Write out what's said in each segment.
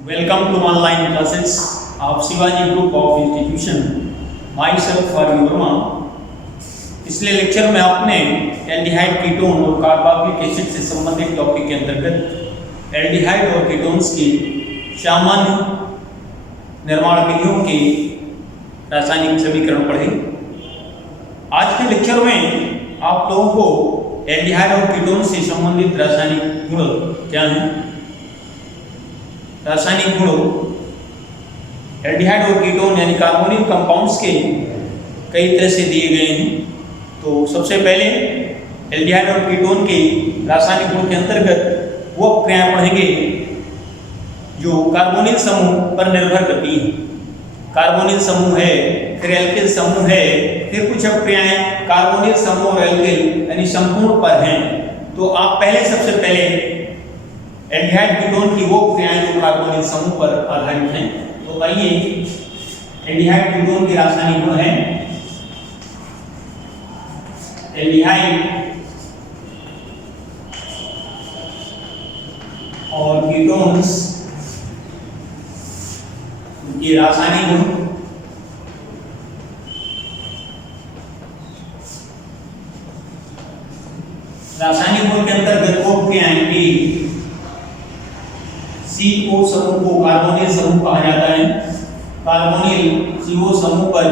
Welcome to online classes of Shivaji Group of Institution. Myself Arvind Verma. पिछले lecture में आपने aldehyde ketone और carboxylic acid से संबंधित टॉपिक के अंतर्गत एल्डिहाइड और कीटोन्स की सामान्य निर्माण विधियों के रासायनिक समीकरण पढ़े। आज के लेक्चर में आप लोगों को एल्डिहाइड और कीटोन से संबंधित रासायनिक गुण क्या हैं, रासायनिक गुण एल्डिहाइड और कीटोन यानी कार्बोनिल कंपाउंड्स के कई तरह से दिए गए हैं। तो सबसे पहले एल्डिहाइड और कीटोन के रासायनिक गुण के अंतर्गत वो क्रियाएं पढ़ेंगे जो कार्बोनिल समूह पर निर्भर करती हैं। कार्बोनिल समूह है, फिर एल्किल समूह है, फिर कुछ क्रियाएं कार्बोनिल समूह और एल्किल यानी संपूर्ण पर हैं। तो आप पहले सबसे पहले एल्डिहाइड कीटोन की वो क्रियाएं जो कार्बोनिल समूह पर आधारित हैं। तो आइए एल्डिहाइड कीटोन के रासायनिक गुण हैं। एल्डिहाइड और कीटोन्स ये रासायनिक गुण रासायनिक गुण के अंतर्गत वो क्रियाएं भी CO समूह को कार्बोनिल समूह कहा जाता है। कार्बोनिल CO समूह पर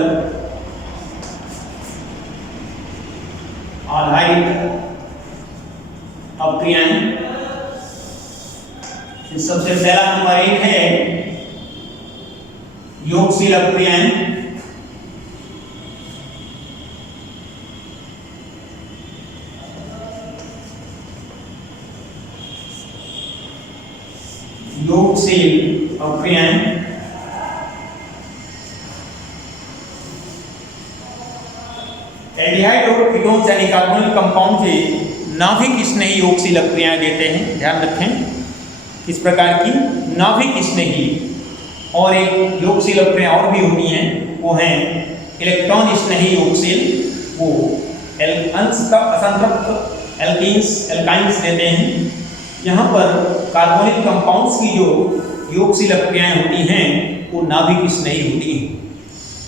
आधारित अपक्रियाएं। सबसे पहला नंबर 1 है योगशील अपक्रियाएं। योगशील अपक्रियाएं एल्डिहाइड और कीटोन्स यानी कार्बोनिल कंपाउंड से नाभिक स्नेही योगशील अपक्रियाएं देते हैं। ध्यान रखें इस प्रकार की नाभिक स्नेही। और एक योगशील अपक्रिया और भी होती हैं, वो हैं इलेक्ट्रॉन स्नेही योगशील। वो अंश का असंतृप्त एल्काइंस देते हैं। यहाँ पर कार्बोनिल कंपाउंड्स की जो योगशील अपक्रियाएं होती हैं वो नाभिक स्नेही होती हैं।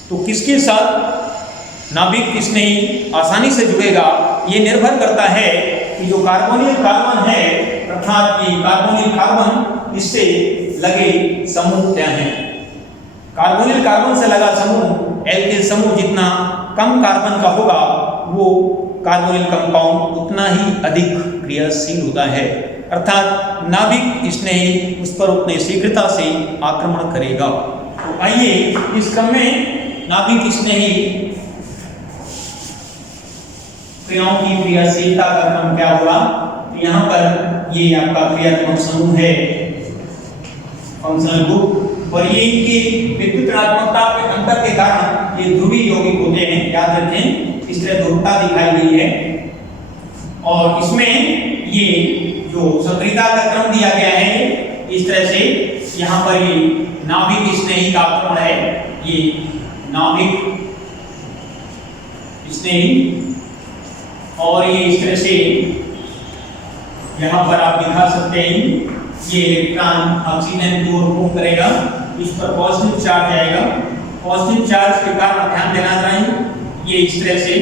तो किसके साथ नाभिक स्नेही आसानी से जुड़ेगा ये निर्भर करता है कि जो कार्बोनिल कार्बन है अर्थात ये कार्बोनिल कार्बन इससे लगे समूह क्या है। कार्बोनिल कार्बन से लगा समूह एल्किल समूह जितना कम कार्बन का होगा वो कार्बोनिल कंपाउंड उतना ही अधिक क्रियाशील होता है, अर्थात नाभिक स्नेही उस पर उतनी शीघ्रता से आक्रमण करेगा। तो आइए इस क्रम में नाभिक स्नेही क्रियाओं की क्रियाशीलता का क्रम क्या होगा। तो यहाँ पर ये आपका क्रियात्मक समूह है फंक्शनल ग्रुप, और ये इनकी विद्युत ऋणात्मकता के अंतर के कारण ये ध्रुवीय यौगिक होते हैं। याद रखें इस तरह ध्रुवता दिखाई गई है। और इसमें ये जो सक्रियता का क्रम दिया गया है इस तरह से यहाँ पर ये नाभिक स्नेही का आक्रमण है, ये नाभिक स्नेही। और ये इस तरह से यहाँ पर आप दिखा सकते हैं ये इलेक्ट्रॉन ऑक्सीजन को मूव करेगा, इस पर पॉजिटिव चार्ज आएगा। पॉजिटिव चार्ज के कारण ध्यान देना चाहिए ये इस तरह से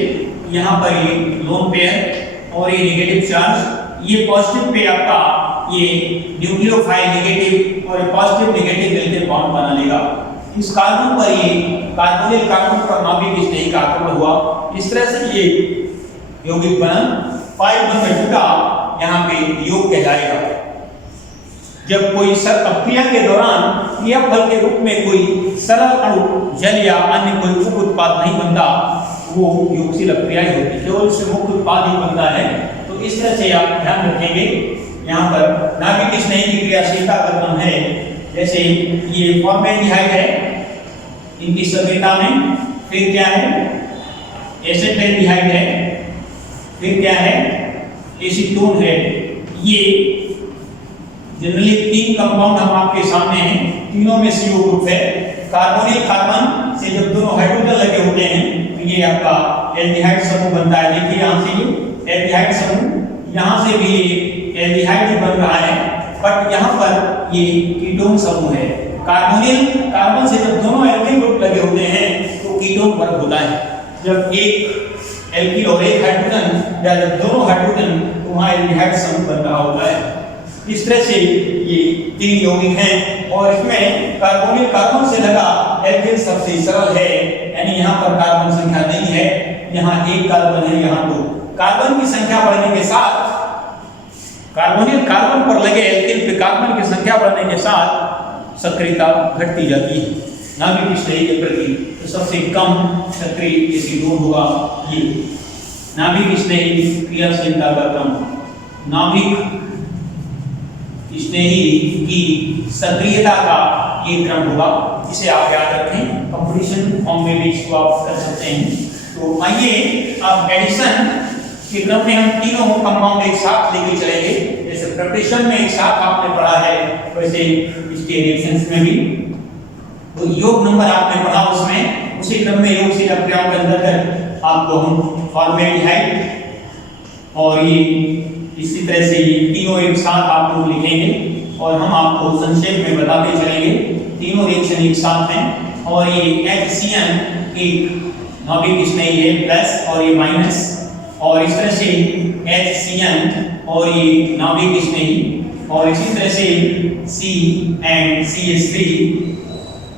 यहाँ पर ये लोन पेयर और ये नेगेटिव चार्ज, ये पॉजिटिव पे आपका ये न्यूक्लियोफाइल नेगेटिव और पॉजिटिव नेगेटिव मिलकर बॉन्ड बना लेगा। इस कार्बन पर ये कार्बोनिल कार्बन पर नाभिक स्नेही का आक्रमण हुआ। इस तरह से ये यौगिक बना 5 बंध में जुटा, यहाँ पे योग कहलाएगा। जब कोई अपक्रिया के दौरान क्रियाफल के रूप में कोई सरल अणु जल या अन्य कोई उप उत्पाद नहीं बनता वो योगशील अपक्रिया ही होती है, केवल उससे मुख्य उत्पाद ही बनता है। तो इस तरह से आप ध्यान रखेंगे यहाँ पर नाभिक स्नेही की क्रियाशीलता का क्रम है। जैसे ये फॉर्मेल्डिहाइड है इनकी सक्रियता में, फिर क्या है एसिटाल्डिहाइड है, फिर क्या है एसीटोन है। ये जनरली 3 कंपाउंड हम आपके सामने हैं, तीनों में CO ग्रुप है। कार्बोनिल कार्बन से जब दोनों हाइड्रोजन लगे होते हैं तो ये आपका एल्डिहाइड समूह बनता है। देखिए यहाँ से ये एल्डिहाइड समूह, यहाँ से भी एल्डिहाइड बन रहा है, बट यहाँ पर ये कीटोन समूह है। कार्बोनिल कार्बन से जब दोनों एल्किल ग्रुप लगे होते हैं तो कीटोन वर्ग होता है। जब एक एल्किल और एक हाइड्रोजन या जब दोनों हाइड्रोजन तो वहां एल्डिहाइड समूह बन रहा होता है। इस तरह से ये 3 यौगिक हैं और इसमें कार्बोनिल कार्बन से लगा एल्किल सबसे सरल है, यानी यहाँ पर कार्बन संख्या नहीं है, यहाँ एक कार्बन है, यहाँ 2। कार्बन की संख्या बढ़ने के साथ कार्बोनिल कार्बन पर लगे एल्किल पे कार्बन की संख्या बढ़ने के साथ सक्रियता घटती जाती है नाभिक स्नेही के प्रति। तो सबसे कम सक्रिय एसिडोन होगा ये। नाभिक स्नेही क्रियाशीलता का क्रम, नाभिक स्नेही की सक्रियता का ये क्रम होगा, इसे आप याद रखें। कंपटीशन फॉर्म में भी इसको आप कर सकते हैं। तो आइए अब एडिशन के क्रम में हम तीनों कंपाउंड एक साथ लेके चलेंगे। जैसे प्रिपरेशन में एक साथ आपने पढ़ा है वैसे इसके रिएक्शंस में भी। तो योग नंबर आपने पढ़ा, उसमें उसी क्रम में योग से क्रियाओं के अंदर आपको हम फॉर्मेल्डिहाइड और ये इसी तरह से ये तीनों एक साथ आप लोग लिखेंगे और हम आपको संक्षेप में बताते चलेंगे। तीनों रिएक्शन एक साथ हैं और ये HCN एक नाभिक स्नेही है प्लस और ये माइनस, और इस तरह से HCN और ये नाभिक स्नेही, और इसी तरह से C and CH3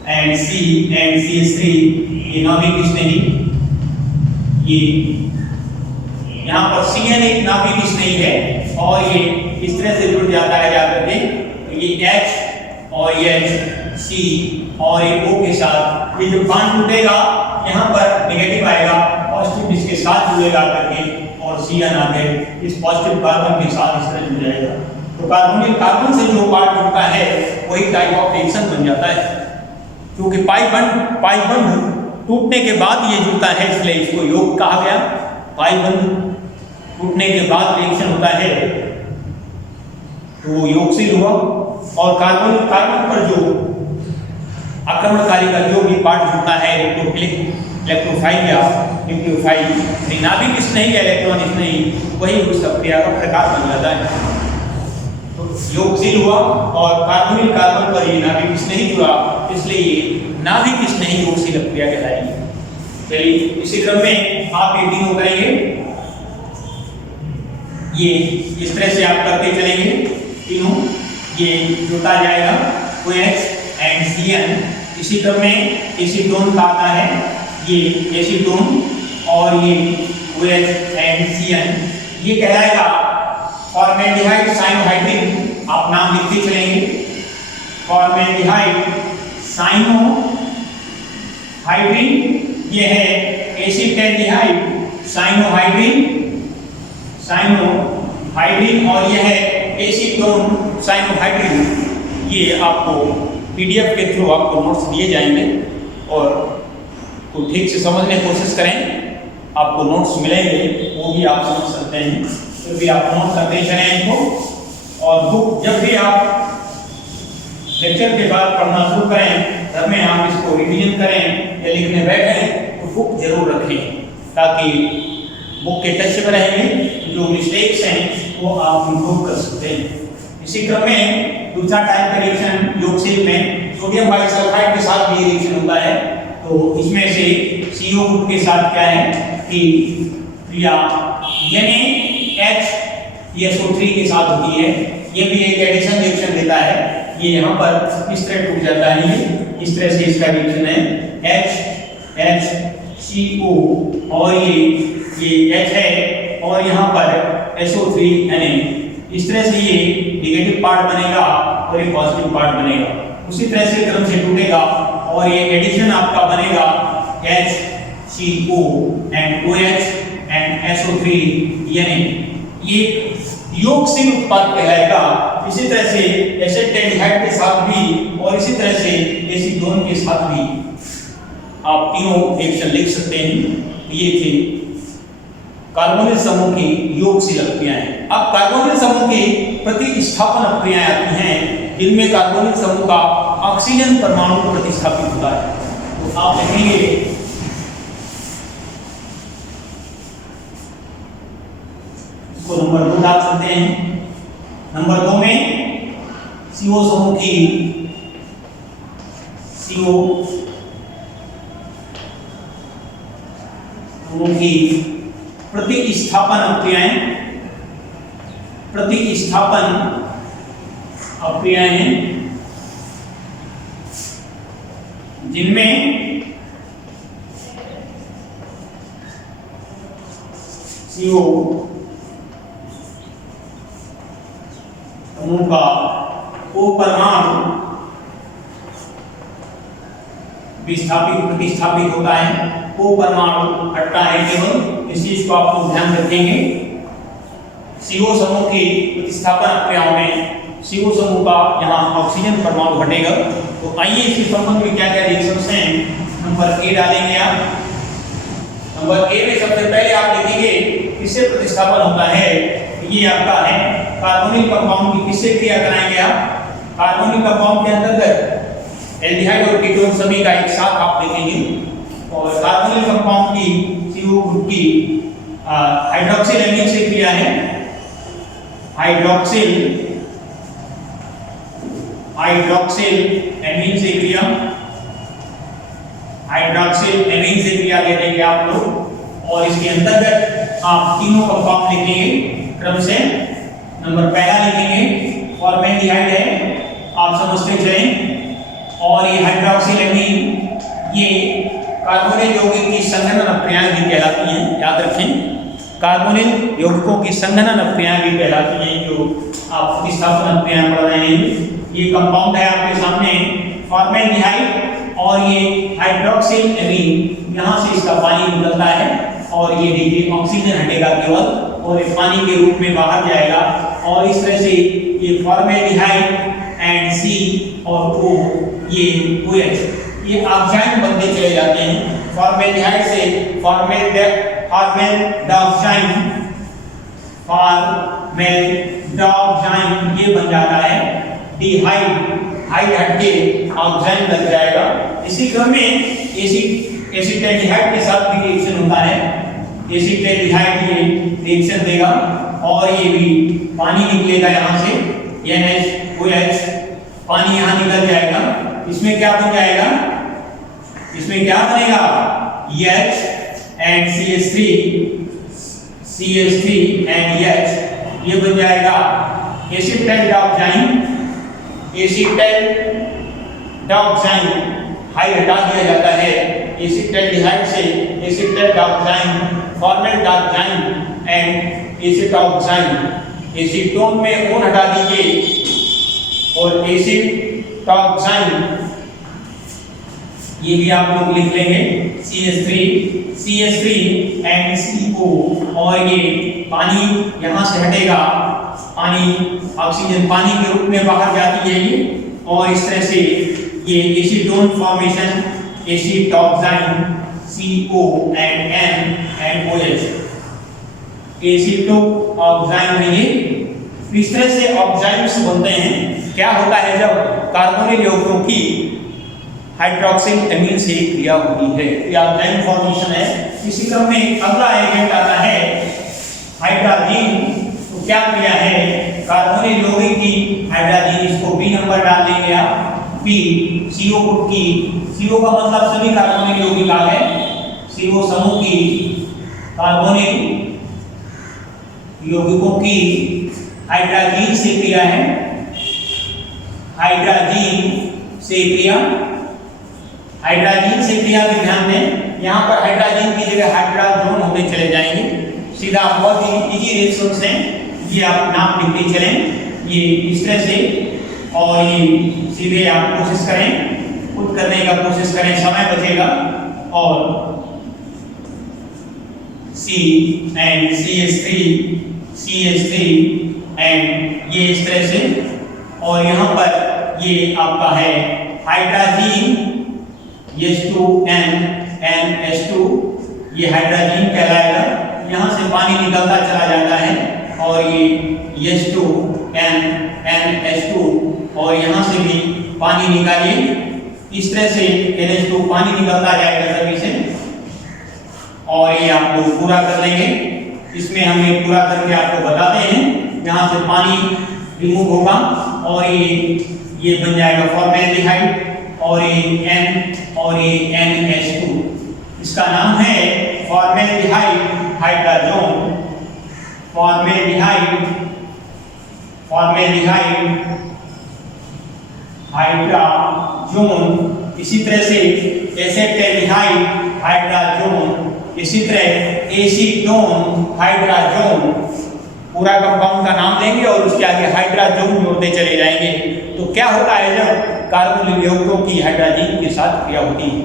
and C and CH3 ये नाभिक स्नेही। ये यहाँ पर CN एक नाभिक स्नेही है और ये इस तरह से जुड़ जाता है जाकर के, तो ये H और ये C और ये O के साथ ये जो बॉन्ड टूटेगा यहाँ पर नेगेटिव आएगा, पॉजिटिव इसके साथ जुड़ेगा करके और CN आगे इस पॉजिटिव कार्बन के साथ इस तरह जुड़ जाएगा। तो कार्बोनिल कार्बन से जो पार्ट जुड़ता है वही टाइप ऑफ रिएक्शन बन जाता है। क्योंकि पाई बंध टूटने के बाद ये जुड़ता है इसलिए इसको योग कहा गया। पाई बंध टूटने के बाद रिएक्शन होता है तो योगशील हुआ। और कार्बन पर जो आक्रमणकारी का जो भी पार्ट जुड़ता है इलेक्ट्रोफाइल या न्यूक्लियोफाइल, नाभिक स्नेही या इलेक्ट्रॉन स्नेही, वही उस क्रिया का प्रकार बन जाता है। तो योगशील हुआ और कार्बोनिल कार्बन पर ये नाभिक स्नेही जुड़ा, इसलिए ये नाभिक स्नेही योगशील क्रिया कहलाएगी। चलिए इसी क्रम में आप ये तीनों करेंगे, ये इस तरह से आप करते चलेंगे तीनों, ये जुड़ता जाएगा OH and CN। इसी क्रम में एसीटोन का आता है, ये एसीटोन और ये OH and CN, ये कहलाएगा फॉर्मेल्डिहाइड साइनोहाइड्रिन। आप नाम लिखते चलेंगे, फॉर्मेल्डिहाइड साइनोहाइड्रिन, ये है एसिटेल्डिहाइड साइनोहाइड्रिन और ये है एसीटोन साइनोहाइड्रिन। ये आपको PDF के थ्रू आपको नोट्स दिए जाएंगे और तो ठीक से समझने की कोशिश करें, आपको नोट्स मिलेंगे, वो भी आप समझ सकते हैं। तो भी आप नोट करते चलें इनको। और बुक जब भी आप लेक्चर के बाद पढ़ना शुरू करें, घर में आप इसको रिवीजन करें या लिखने बैठें तो बुक जरूर रखें, ताकि बुक के टच में रहेंगे, जो मिस्टेक्स हैं वो आप इम्प्रूव कर सकते हैं। इसी क्रम में दूसरा टाइप का रिएक्शन योगशील में सोडियम बाइसल्फाइड के साथ भी रिएक्शन होता है। तो इसमें से CO ग्रुप के साथ क्या है कि क्रिया NaHSO3 के साथ होती है, ये भी एक एडिशन रिएक्शन देता है। ये यहाँ पर इस तरह टूट जाता है, ये इस तरह से इसका रिएक्शन है HCO और ये H है और यहाँ पर SO3 Na, इस तरह से ये नेगेटिव पार्ट बनेगा और ये पॉजिटिव पार्ट बनेगा। उसी तरह से क्रम से टूटेगा और ये एडिशन आपका बनेगा HCO and OH and SO3 Na, ये योगशील उत्पाद कहलाएगा। इसी तरह से एसिटेल्डिहाइड के साथ भी और इसी तरह से एसीटोन के साथ भी आप तीनों रिएक्शन लिख सकते हैं। ये थे कार्बोनिल समूह की योगशील क्रियाएं। अब कार्बोनिल समूह की प्रतिस्थापन क्रियाएं आती हैं, जिनमें कार्बोनिल समूह का ऑक्सीजन परमाणु प्रतिस्थापित होता है। तो आप लिखेंगे इसको नंबर 2 डाल सकते हैं। नंबर 2 में CO समूह की CO समूह की प्रतिस्थापन अक्रियाएं हैं जिनमें CO समूह का O परमाणु प्रतिस्थापित होता है। O परमाणु हटता है केवल, इस चीज को आप लोग ध्यान रखेंगे। CO समूह की प्रतिस्थापन क्रियाओं में CO समूह का यहाँ ऑक्सीजन परमाणु हटेगा। तो आइए इसके संबंध में क्या क्या रिएक्शंस हैं। नंबर ए डालेंगे आप। नंबर ए में सबसे पहले आप लिखेंगे किससे प्रतिस्थापन होता है। ये आपका है कार्बोनिल कंपाउंड की किससे क्रिया कराएंगे आप। कार्बोनिल कंपाउंड के अंतर्गत एल्डिहाइड और कीटोन सभी का एक साथ आप लिखेंगे और कार्बोनिल कंपाउंड की CO ग्रुप की हाइड्रोक्सिल एमीन से क्रिया है। हाइड्रोक्सिल एमीन से क्रिया दे देंगे आप लोग और इसके अंतर्गत आप तीनों कंपाउंड लिखेंगे क्रम से। नंबर पहला लिखेंगे फॉर्मेल्डिहाइड है, आप समझते चलें। और ये हाइड्रोक्सिल एमीन ये कार्बोनिल यौगिक की संघनन अक्रियाएं भी कहलाती हैं। याद रखें, कार्बोनिल यौगिकों की संघनन अक्रियाएं भी कहलाती हैं जो आप प्रतिस्थापन अक्रियाएं पढ़ रहे हैं। ये कंपाउंड है आपके सामने फॉर्मेल्डिहाइड और ये हाइड्रोक्सिल एमीन, यहाँ से इसका पानी निकलता है और ये देखिए ऑक्सीजन हटेगा केवल और ये पानी के रूप में बाहर जाएगा और इस तरह से ये फॉर्मेल्डिहाइड एंड C और O ये OH ये ऑक्साइड बनते चले जाते हैं। फॉर्मेल्डिहाइड से फॉर्मेल्डिहाइड ये बन जाता है डिहाइड, हाइड हटके ऑक्साइड लग जाएगा। इसी क्रम में एसिटाल्डिहाइड के साथ भी रिएक्शन होता है। एसिटाल्डिहाइड ये रिएक्शन देगा और ये भी पानी निकलेगा यहाँ से NaOH, पानी यहाँ निकल जाएगा। इसमें क्या बन जाएगा, इसमें क्या बनेगा H and CH3 and H ये बन जाएगा एसिटाल्डिहाइड। हाइड हटा दिया जाता है एसिटाल्डिहाइड से एसिटाल्डिहाइड, फॉर्मेल्डिहाइड एंड एसिटोक्साइड। एसीटोन में ओन हटा दीजिए और एसिटोक्साइड ये भी आप लोग लिख लेंगे CH3 एंड CO और ये पानी यहाँ से हटेगा, पानी ऑक्सीजन पानी के रूप में बाहर जाती है ये और इस तरह से ये acetone formation acetoxide CO and N and OH acetoxide में ये इस तरह से ऑक्साइड्स बनते हैं। क्या होता है जब कार्बोनिल यौगिकों की हाइड्रोक्सिल एमीन से क्रिया होती है, ये ऑक्साइड फॉर्मेशन है। इसी क्रम में अगला एलिमेंट आता है हाइड्रोजन। तो क्या क्रिया है कार्बोनिल यौगिक की हाइड्रोजन, इसको B नंबर डाल देंगे आप। B CO ग्रुप की, CO का मतलब सभी कार्बोनिल यौगिक आ गए। CO समूह की कार्बोनिल यौगिकों की हाइड्रोजन से क्रिया है। हाइड्रोजन से क्रिया भी ध्यान दें, यहाँ पर हाइड्रोजन की जगह हाइड्रोजन होते चले जाएंगे। सीधा बहुत ही इजी रिएक्शंस हैं, ये आप नाम लिखते चलें ये इस तरह से। और ये सीधे आप कोशिश करें, खुद करने का कोशिश करें, समय बचेगा। और C and CH3 एंड ये इस तरह से। और यहाँ पर ये आपका है हाइड्रोजन H2NH2 ये हाइड्रोजन कहलाएगा। यहाँ से पानी निकलता चला जाता है और ये H2NH2 और यहाँ से भी पानी निकालिए। इस तरह से NH2 पानी निकलता जाएगा सभी से और ये आप लोग पूरा कर लेंगे। इसमें हम ये पूरा करके आपको बताते हैं। यहाँ से पानी रिमूव होगा और ये बन जाएगा फॉर्मेल्डिहाइड और ये N और ये NH2। इसका नाम है फॉर्मेल्डिहाइड हाइड्राजोन, फॉर्मेल्डिहाइड हाइड्राजोन। इसी तरह से एसेटल्डिहाइड हाइड्राजोन, इसी तरह एसीटोन हाइड्राजोन। पूरा कंपाउंड का नाम लेंगे और उसके आगे हाइड्राजोन जोड़ते चले जाएंगे। तो क्या होता है जब कार्बोनिल यौगिकों की हाइड्रोजन के साथ क्रिया होती है,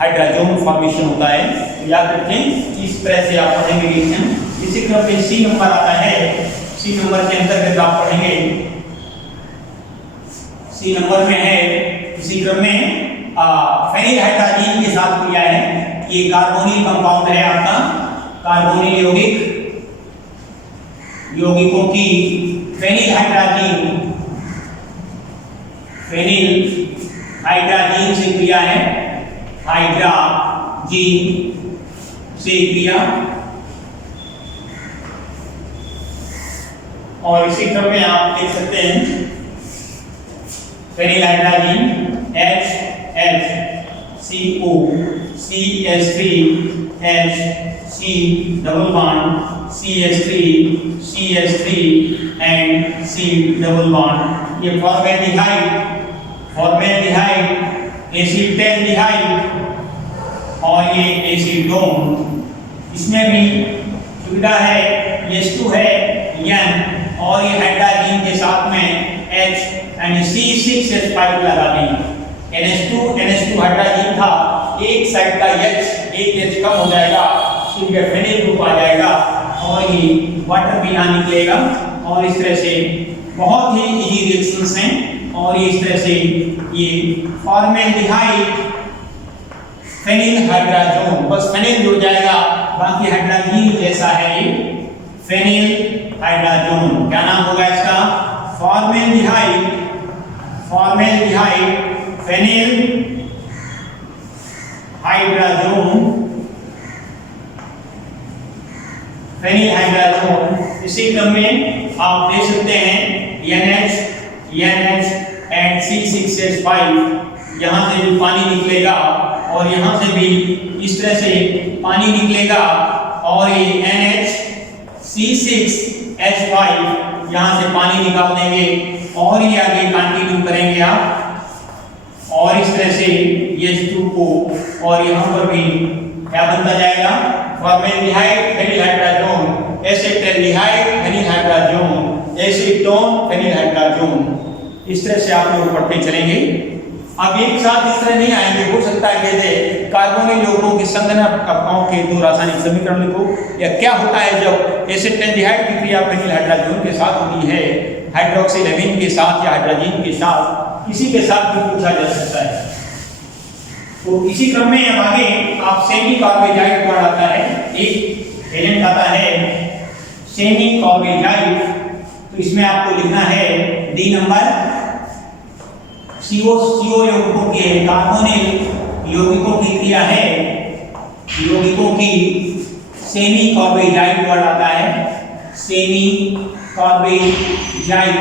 हाइड्राजोन फॉर्मेशन होता है। तो याद रखें, इस तरह से आप पढ़ेंगे रिएक्शन। इसी क्रम में सी नंबर आता है। सी नंबर के अंतर्गत आप पढ़ेंगे, सी नंबर में है इसी क्रम में फेनिल हाइड्रोजन के साथ क्रिया है। ये कार्बोनिल कंपाउंड है आपका, कार्बोनिल यौगिकों की फेनिल हाइड्रोजन से क्रिया है, हाइड्रोजन से क्रिया। और इसी क्रम में आप देख सकते हैं phenyl hydrogen HCO CH3 H double bond CH3 and C double bond. ये फॉर्मेल्डिहाइड एसिटेल्डिहाइड और ये एसीटोन। इसमें भी सुविधा है, H2 है N और ये हाइड्रोजन के साथ में H यानी C6H5 लगा देंगे। NH2 हाइड्रोजन था, एक साइड का H, एक H कम हो जाएगा, फिर फेनिल ग्रुप आ जाएगा और ये वाटर भी यहाँ निकलेगा। और इस तरह से बहुत ही इजी रिएक्शंस हैं। और ये इस तरह से ये फॉर्मेल्डिहाइड फेनिल हाइड्रोजन, बस फेनिल जुड़ जाएगा, बाकी हाइड्रोजन जैसा है ये फेनिल हाइड्रोजन। क्या नाम होगा इसका? Formaldehyde phenyl hydrogen. इसी क्रम में आप देख सकते हैं NH एंड C6H5, यहाँ से भी पानी निकलेगा और यहाँ से भी इस तरह से पानी निकलेगा और ये NH C6H5 यहाँ से पानी निकाल देंगे और ये आगे कंटिन्यू करेंगे आप। और इस तरह से H2 को और यहाँ पर भी क्या बनता जाएगा? Formaldehyde phenyl hydrogen, acetaldehyde phenyl hydrogen, acetone phenyl hydrogen. इस तरह से आप लोग पढ़ते चलेंगे। अब एक साथ इस तरह नहीं आएंगे, हो सकता है कि कार्बोनिल यौगिकों की संगठनों के दो रासायनिक समीकरण लिखो। या क्या होता है जब एसिटेल्डिहाइड की क्रिया फेनिल हाइड्रोजन के साथ होती है, हाइड्रोक्सिलेमिन के साथ या हाइड्रोजन के साथ, किसी के साथ भी पूछा जा सकता है। तो इसी क्रम में अब आगे आप सेमी कार्बेजाइड वर्ड आता है, एक एजेंट आता है सेमी कार्बेजाइड। तो इसमें आपको लिखना है डी नंबर, CO यौगिकों के कार्बोनिल यौगिकों की क्रिया है, यौगिकों की सेमी कार्बेजाइड वर्ड आता है, सेमी कार्बेजाइड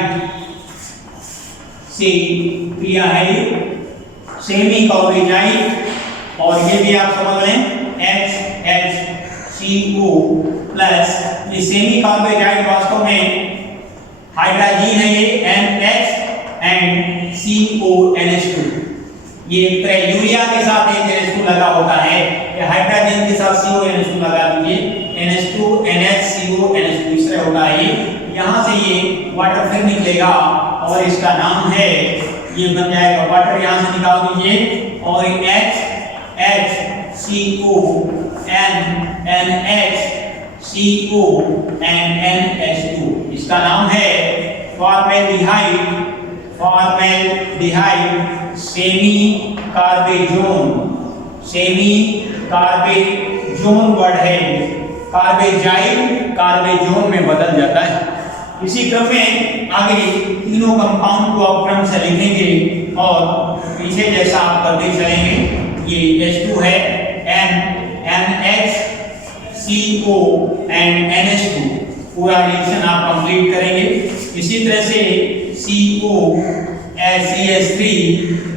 से क्रिया है सेमी कार्बेजाइड। और ये भी आप समझ लें HCO प्लस, ये सेमी कार्बेजाइड वास्तव में हाइड्रोजन है, ये NH एंड CONH2। ये एक तरह यूरिया के साथ एक NH2 लगा होता है, या हाइड्रोजन के साथ CONH2 लगा दीजिए, NH2 NH CONH2 इस तरह होता है। यहाँ से ये वाटर फिर निकलेगा और इसका नाम है, ये बन जाएगा वाटर, यहाँ से निकाल दीजिए और HCO NH CO and NH2, इसका नाम है फॉर्मेल्डिहाइड सेमी कार्बेजोन वर्ड है, कार्बेजाइड कार्बेजोन में बदल जाता है। इसी क्रम में आगे तीनों कंपाउंड को आप क्रम से लिखेंगे और पीछे जैसा आप करते चलेंगे। ये H2 है, NH CO and NH2, पूरा रिएक्शन आप कंप्लीट करेंगे। इसी तरह से CO COCH3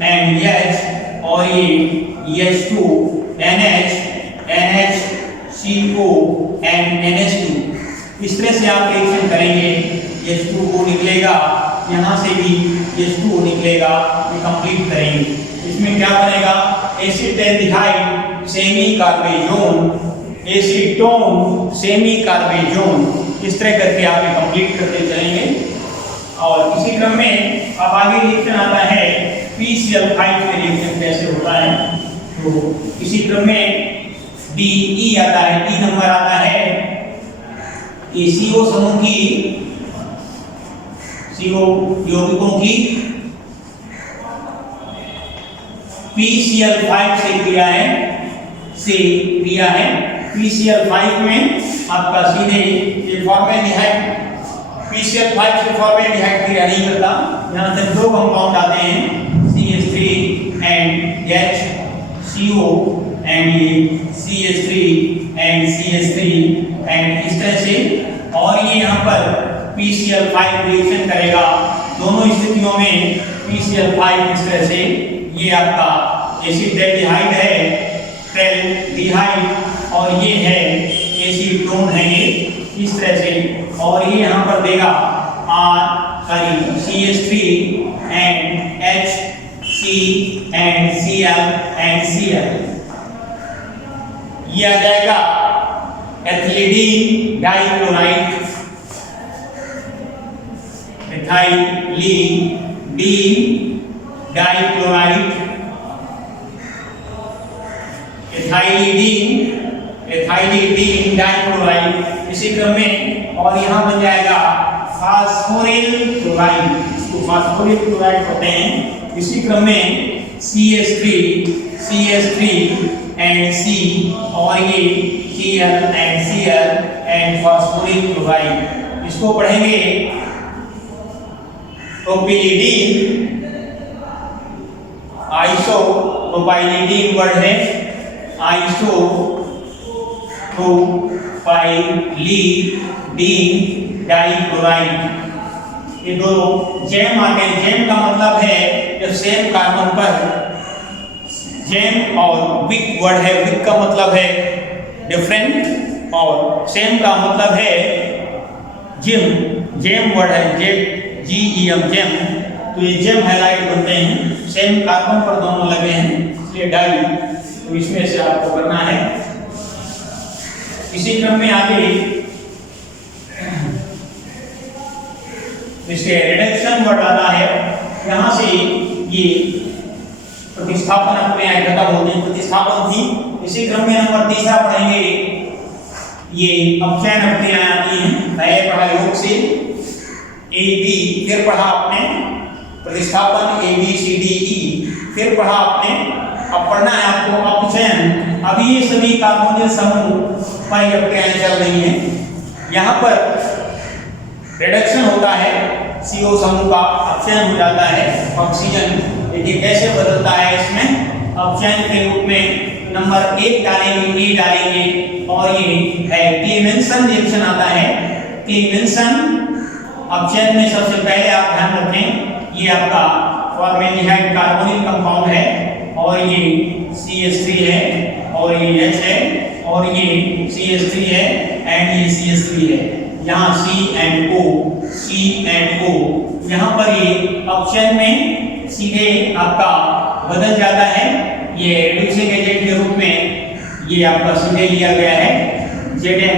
एंड H, और ये H2 NH NHCO and NH2। इस तरह से आप रिएक्शन करेंगे, H2O निकलेगा, यहाँ से भी H2O निकलेगा, ये कंप्लीट करेंगे। इसमें क्या बनेगा, acetaldehyde semi carbazone, acetone semi carbazone. इस तरह करके आप ये कंप्लीट करते चलेंगे। और इसी क्रम में अब आगे रिएक्शन आता है PCl5 में रिएक्शन कैसे होता है। तो इसी क्रम में DE आता है, E नंबर आता है CO समूह की, CO यौगिकों की PCl5 से क्रिया है, PCl5 में आपका सीधे ये फॉर्मेल्डिहाइड, PCl5 से फॉर्मेल्डिहाइड क्रिया नहीं करता। यहाँ से दो कंपाउंड आते हैं CH3 and HCO and CH3 and CH3 and इस तरह से। और ये यहाँ पर PCl5 रिएक्शन करेगा दोनों स्थितियों में। PCl5 इस तरह से, ये आपका एसिटेल्डिहाइड है, टेल्डिहाइड, और ये है एसीटोन है, ये इस तरह से। और ये यहाँ पर देगा CH3 and HC and Cl and Cl। ये आ जाएगा एथिलीडीन डाइक्लोराइड, एथिलीडीन डाइक्लोराइड, एथिलीडीन डाइक्लोराइड। इसी क्रम में और यहाँ बन जाएगा फास्फोरिल क्लोराइड, इसको फास्फोरिल क्लोराइड कहते हैं। इसी क्रम में CH3 एंड C, और ये Cl एंड Cl एंड फास्फोरिल क्लोराइड। इसको पढ़ेंगे प्रोपिलीडीन, आइसोप्रोपाइलीडीन वर्ड है, आइसोप्रोपाइलीडीन डाइक्लोराइड। ये दो जेम आते हैं। जेम का मतलब है जब सेम कार्बन पर जेम और विक वर्ड है, विक का मतलब है डिफरेंट, और सेम का मतलब है जिम। जेम वर्ड है, GEM जेम। तो ये जेम हैलाइड बनते हैं, सेम कार्बन पर दोनों लगे हैं, इसलिए डाई। तो इसमें से आपको करना है। इसी क्रम में आगे इसके रिडक्शन वर्ड आता है। यहाँ से ये प्रतिस्थापन अपने यहाँ खत्म होते हैं, प्रतिस्थापन थी। इसी क्रम में नंबर तीसरा पढ़ेंगे, ये अपचयन अपक्रियाएं आती हैं। पहले पढ़ा योग से AB, फिर पढ़ा आपने प्रतिस्थापन ABCDE, फिर पढ़ा आपने, अब पढ़ना है आपको अपचयन। अभी ये सभी कार्बोनिल समूह पर अपक्रियाएं चल रही हैं। यहाँ पर रिडक्शन होता है, CO समूह का अपचयन हो जाता है, ऑक्सीजन। देखिए कैसे बदलता है। इसमें अपचयन के रूप में नंबर 1 डालेंगे, E डालेंगे, और ये है क्लीमेंसन रिएक्शन आता है। क्लीमेंसन अपचयन में सबसे पहले आप ध्यान रखें, ये आपका फॉर्मेल्डिहाइड कार्बोनिल कंपाउंड है, और ये CH3 है, और ये H है, और ये CH3 है, एंड ये CH3 है। यहाँ C एंड O, यहाँ पर ये अपचयन में सीधे आपका बदल जाता है। ये रिड्यूसिंग एजेंट के रूप में ये आपका सीधे लिया गया है Zn,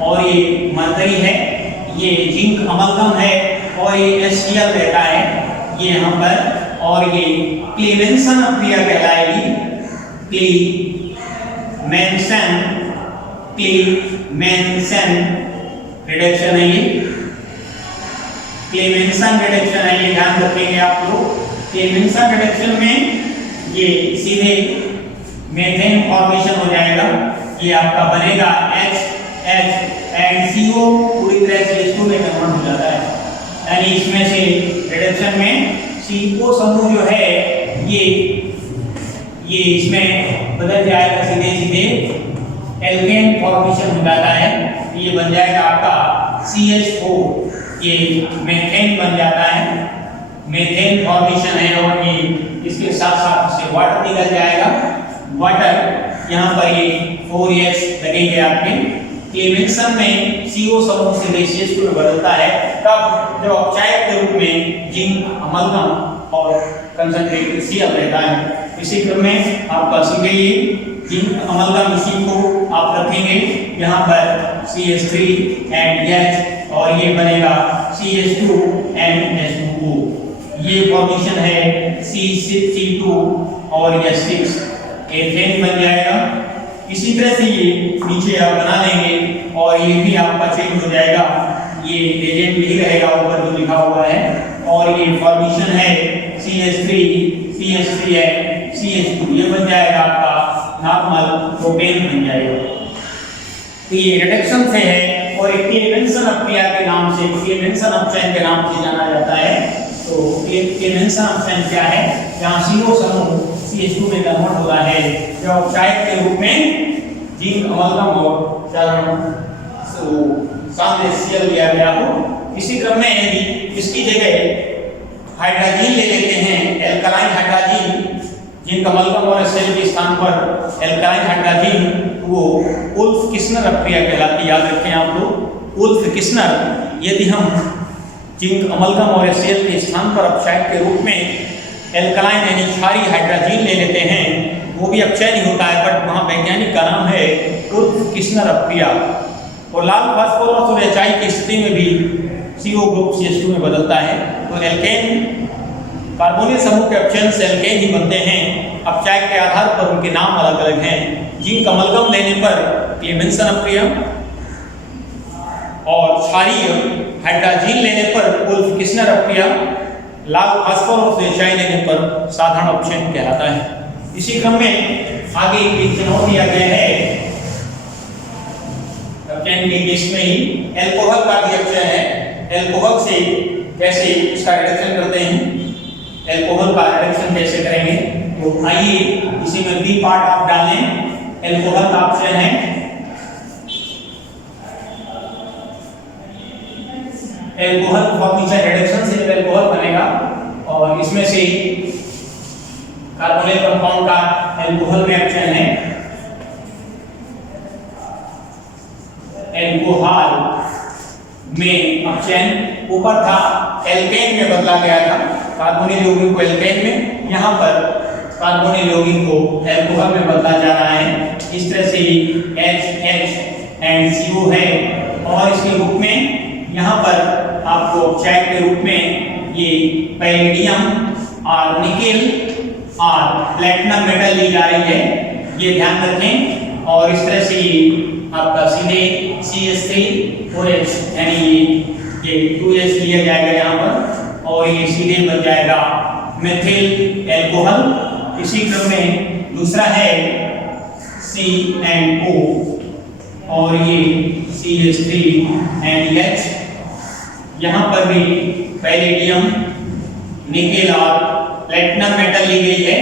और ये मरकरी है, ये जिंक अमलगम है, और ये HCl रहता है ये यहाँ पर। और ये क्लीमेंसन अपक्रिया कहलाएगी, क्लीमेंसन रिडक्शन है ये, क्लीमेंसन रिडक्शन है ये, ध्यान रखेंगे आप लोग। क्लीमेंसन रिडक्शन में ये सीधे मेथेन फॉर्मेशन हो जाएगा। ये आपका बनेगा H एंड CO पूरी तरह से H2 में कन्वर्ट हो जाता है। यानी इसमें से रिडक्शन में CO समूह जो है ये इसमें बदल जाएगा, सीधे एल्केन फॉर्मेशन हो जाता है। ये बन जाएगा आपका CH4, ये मेथेन बन जाता है। मेथेन फॉर्मेशन है और ये इसके साथ साथ इससे वाटर निकल जाएगा। वाटर यहाँ पर ये 4H लगेंगे आपके। क्लेमेंसन में CO समूह से CH2 में बदलता है तब जब अपचायक के रूप में जिंक अमलगम और कंसंट्रेटेड Cl रहता है। इसी क्रम में आपका सीधे ये जिंक अमलगम इसी को आप रखेंगे यहाँ पर CH3 and H और ये बनेगा CH2 and H2O। ये फॉर्मेशन है C2 और H6 एथेन बन जाएगा। इसी तरह से ये नीचे आप बना लेंगे और ये भी आपका चेंज हो जाएगा। ये एजेंट यही रहेगा ऊपर जो लिखा हुआ है और ये फॉर्मेशन है CH3 and CH2 ये बन जाएगा आपका नॉर्मल प्रोपेन बन जाएगा। तो ये रिडक्शन से है और क्लेमेंसन अपक्रिया के नाम से क्लेमेंसन अपचयन के नाम से जाना जाता है। तो क्लेमेंसन अपचयन क्या है? जहाँ CO समूह CH2 में कन्वर्ट हो रहा है जब अपचायक के रूप में जिंक अमलगम और चरण सामने Cl लिया गया हो। इसी क्रम में यदि इसकी जगह हाइड्रोजन ले लेते हैं एल्कलाइन हाइड्रोजन जिंक अमलगम और सेल के स्थान पर एल्कलाइन हाइड्रोजन वो उल्फ किस्नर अपक्रिया कहलाती। याद रखें आप लोग उल्फ किस्नर। यदि हम जिंक अमलगम और सेल के स्थान पर अपचायक के रूप में एल्कलाइन यानी क्षारीय हाइड्रोजन ले लेते हैं वो भी अपचयन ही होता है बट वहाँ वैज्ञानिक का नाम है उल्फ किस्नर अपक्रिया। और लाल फास्फोरस और HI की स्थिति में भी CO ग्रुप CH2 में बदलता है। तो एल्केन कार्बोनिल समूह के अपचयन से एल्केन ही बनते हैं। अपचायक के आधार पर उनके नाम अलग अलग हैं। जिंक अमलगम लेने पर क्लेमेंसन अपक्रिया और क्षारीय हाइड्रोजन लेने पर उल्फ किस्नर अपक्रिया, लाल फास्फोरस और HI लेने पर साधारण अपचयन कहलाता है। इसी क्रम में आगे एक चुनाव दिया गया है अपचयन के केस में ही एल्कोहल का भी अपचयन है। एल्कोहल से कैसे इसका रिडक्शन करते हैं, एल्कोहल का रिडक्शन कैसे करेंगे तो आइए इसी में बी पार्ट आप डालें। एल्कोहल का अपचयन है एल्कोहल फॉर्मेशन रिडक्शन से एल्कोहल बनेगा और इसमें से कार्बोनिल कंपाउंड का एल्कोहल में अपचयन है। एल्कोहल में अपचयन ऊपर था एल्केन में बदला गया था कार्बोनिल यौगिक को एल्केन में, यहाँ पर कार्बोनिल यौगिक को एल्कोहल में बदला जा रहा है। इस तरह से H and CO है और इसके रूप में यहाँ पर आपको अपचायक के रूप में ये पैलेडियम और निकेल और प्लैटिनम मेटल ली जा रही है, ये ध्यान रखें। और इस तरह से आपका सीधे CH3OH यानी ये 2H लिया जाएगा यहाँ पर और ये सीधे बन जाएगा मेथिल एल्कोहल। इसी क्रम में दूसरा है C&O और ये CH3H। यहाँ पर भी पैलेडियम निकेल और प्लैटिनम मेटल ली गई है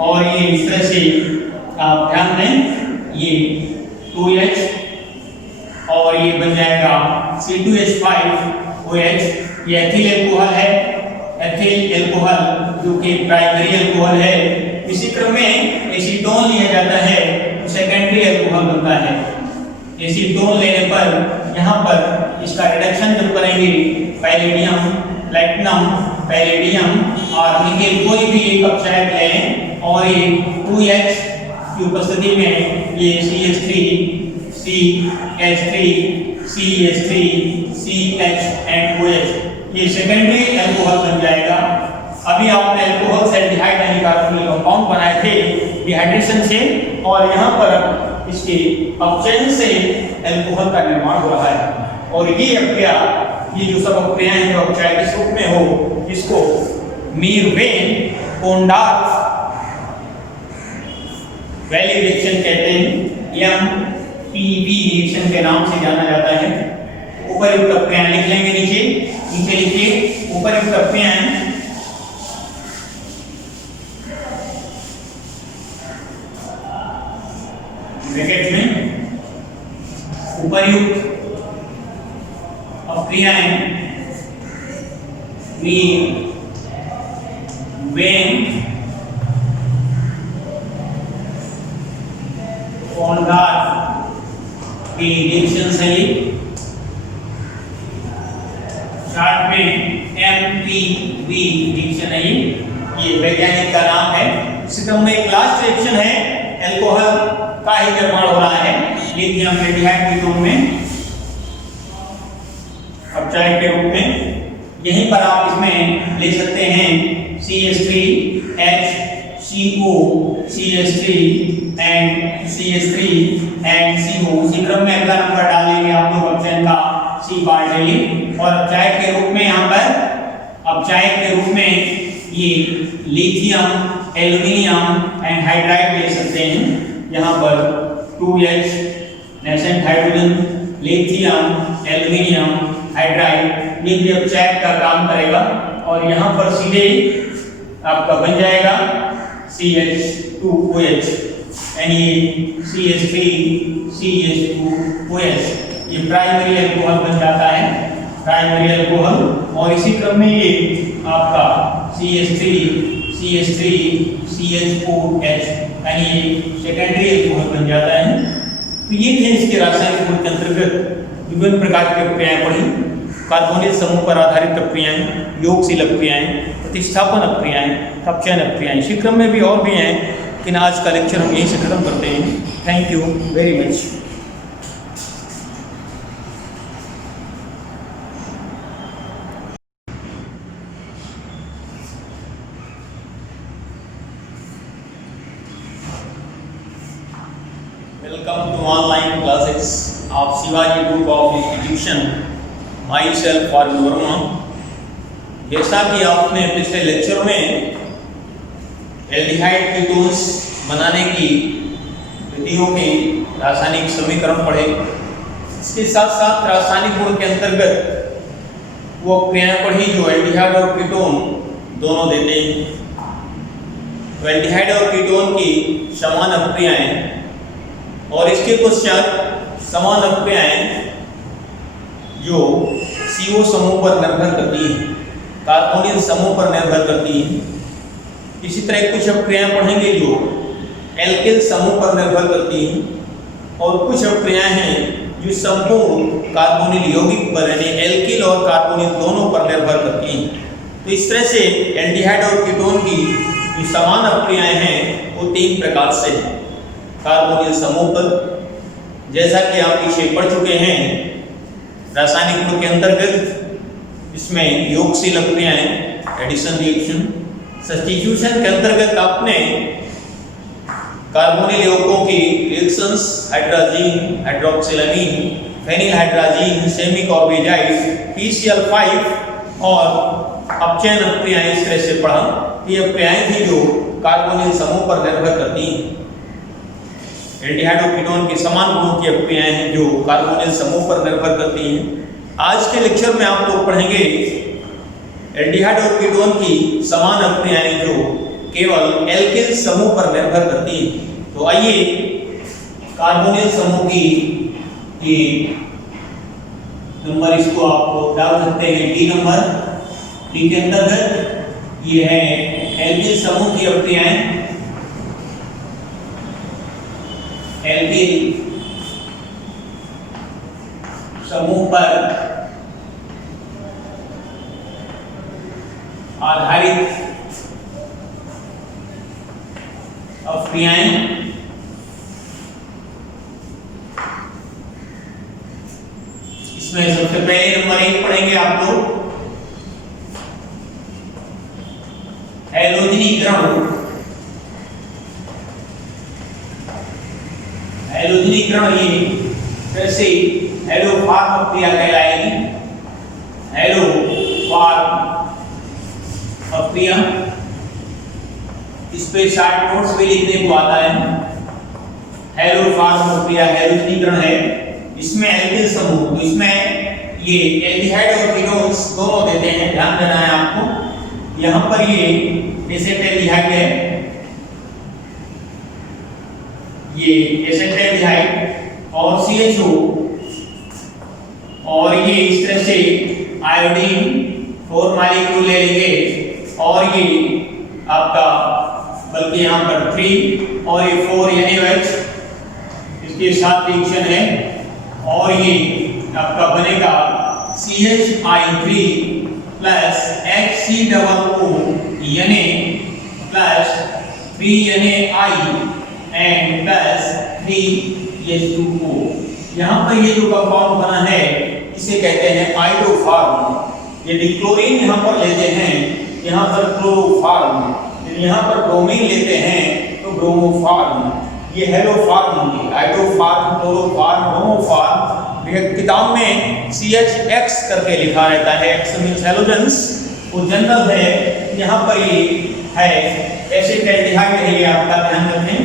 और ये इस तरह से आप ध्यान दें ये 2H और ये बन जाएगा C2H5OH। ये एथिल एल्कोहल है, एथिल एल्कोहल जो कि प्राइमरी एल्कोहल है। इसी क्रम में एसीटोन लिया जाता है तो सेकेंडरी एल्कोहल बनता है। एसीटोन लेने पर यहाँ पर इसका रिडक्शन जब करेंगे पैलेडियम प्लैटिनम पैलेडियम और निकेल कोई भी एक अपचायक लें और ये 2H की उपस्थिति में ये CH3 CH3 CH3 CH and OH ये सेकेंडरी एल्कोहल बन जाएगा। अभी आपने एल्कोहल से एल्डिहाइड यानी कार्बोनिल कंपाउंड बनाए थे डिहाइड्रेशन से और यहाँ पर इसके अपचयन से एल्कोहल का निर्माण हो रहा है। और ये अपक्रिया ये जो सब अपक्रियाएं जो अपचायक के रूप में हो इसको मीरवेन कोंडार्फ वैली रिएक्शन कहते हैं, MPV रिएक्शन के नाम से जाना जाता है। ऊपर युक्त अपक्रियाएं लिख लेंगे, नीचे लिखिए ऊपर युक्त अपक्रियाएं ब्रैकेट में उपर्युक्त अपक्रियाएं मीर when कौनडार की रिएक्शन से चार्ट में MPV रिएक्शन है, ये वैज्ञानिक का नाम है। इसी क्रम में एक लास्ट रिएक्शन है, अल्कोहल का ही निर्माण हो रहा है लिथियम एल्डिहाइड कीटोन में अपचायक के रूप में। यहीं पर आप इसमें ले सकते हैं CH3H CO CH3 and CH3 and CO। इसी क्रम में अगला नंबर डालेंगे आप लोग ऑप्शन का C पार्टिली। और अपचायक के रूप में यहाँ पर अपचायक के रूप में ये लिथियम एल्युमिनियम एंड हाइड्राइड ले सकते हैं। यहाँ पर 2H nascent hydrogen lithium aluminium hydride ये भी अपचायक का काम करेगा। और यहाँ पर सीधे आपका बन जाएगा CH2OH यानी CH3CH2OH, ये प्राइमरी अल्कोहल बन जाता है, प्राइमरी अल्कोहल। और इसी क्रम में ये आपका CH3CH3CH4H यानी सेकेंडरी अल्कोहल बन जाता है। तो ये थे इसके रासायनिक गुण के अंतर्गत विभिन्न प्रकार की प्रक्रियाएं पढ़ी। कार्बोनिल समूह पर आधारित प्रक्रियाएं, योगशील प्रक्रियाएं, प्रतिस्थापन प्रक्रियाएं, अपचयन प्रक्रियाएं। इसी क्रम में भी और भी हैं, लेकिन आज का लेक्चर हम यहीं से खत्म करते हैं। Thank you very much. Welcome to online classes of Shivaji group of institution, myself फॉर्म वर्मा। जैसा कि आपने पिछले लेक्चर में एल्डिहाइड कीटोन्स बनाने की विधियों के रासायनिक समीकरण पढ़े, इसके साथ साथ रासायनिक गुण के अंतर्गत वो क्रियाएं पढ़ी जो एल्डिहाइड और कीटोन दोनों देते हैं। तो एल्डिहाइड और कीटोन की समान अपक्रियाएं और इसके पश्चात समान अपक्रियाएं जो CO समूह पर निर्भर करती हैं, कार्बोनिल समूह पर निर्भर करती हैं। इसी तरह कुछ अपक्रियाएं पढ़ेंगे जो एल्किल समूह पर निर्भर करती हैं और कुछ अपक्रियाएं हैं जो संपूर्ण कार्बोनिल यौगिक पर यानी एल्किल और कार्बोनिल दोनों पर निर्भर करती हैं। तो इस तरह से एल्डिहाइड और कीटोन की जो समान अपक्रियाएं हैं वो 3 प्रकार से हैं। कार्बोनिल समूह पर, जैसा कि आप पीछे पढ़ चुके हैं रासायनिक गुण के अंतर्गत, इसमें योगशील अपक्रियाएं एडिशन रिएक्शन। सब्स्टिट्यूशन के अंतर्गत आपने कार्बोनिल यौगिकों की रिएक्शंस हाइड्रोजीन, हाइड्रोक्सिलामीन, फेनिल हाइड्रोजीन, सेमिक और बेजाइड, PCl5 और अपचयन अपक्रियाएं इस तरह से पढ़ा। ये अपक्रियाएं थी जो कार्बोनिल समूह पर निर्भर करती हैं। एल्डिहाइड और कीटोन के समान गुणों की अपक्रियाएं हैं जो कार्बोनिल समूह पर निर्भर करती हैं। आज के लेक्चर में आप लोग पढ़ेंगे एल्डिहाइड और कीटोन की समान अपक्रियाएं जो केवल एल्किल समूह पर निर्भर करती हैं। तो आइए कार्बोनिल समूह की ये नंबर इसको आप डाल सकते हैं D नंबर। D के अंतर्गत ये है एल्किल समूह की अपक्रियाएं। एल्किल समूह पर आधारित अपक्रियाएं। इसमें सबसे पहले नंबर 1 पढ़ेंगे आप लोग हैलोजनीकरण। हैलोजनीकरण ये कैसे हैलोफॉर्म अपक्रिया कहलाएगी। हैलोफॉर्म अपक्रिया, इस पे शॉर्ट नोट्स भी लिखने को आता है। हैलोफॉर्म अपक्रिया हैलोजनीकरण है, इसमें एल्किल समूह, तो इसमें ये एल्डिहाइड और कीटोन्स दोनों देते हैं, ध्यान देना है आपको। यहाँ पर ये एसेटेल्डिहाइड है, ये एसेटेल्डिहाइड और CHO, और ये इस तरह से आयोडीन 4 मॉलिक्यूल ले लेंगे और ये आपका, बल्कि यहाँ पर 3 और ये 4 NaOH इसके साथ रिएक्शन है और ये आपका बनेगा CH3 plus HCOO Na plus 3NaI and plus 3H2O। यहाँ पर ये जो कंपाउंड बना है इसे कहते हैं आइडोफार्म। यदि क्लोरीन यहाँ पर लेते हैं, यहाँ पर क्लोरोफार्म, यदि यहाँ पर ब्रोमीन लेते हैं तो ब्रोमोफार्म। ये हेलोफार्म होंगे, आइडोफार्म, क्लोरोफार्म, ब्रोमोफार्म। किताब में CHX करके लिखा रहता है, X मींस हैलोजेंस, वो जनरल है। यहाँ पर ये है एसिटाल्डिहाइड है, ये आपका ध्यान रखें,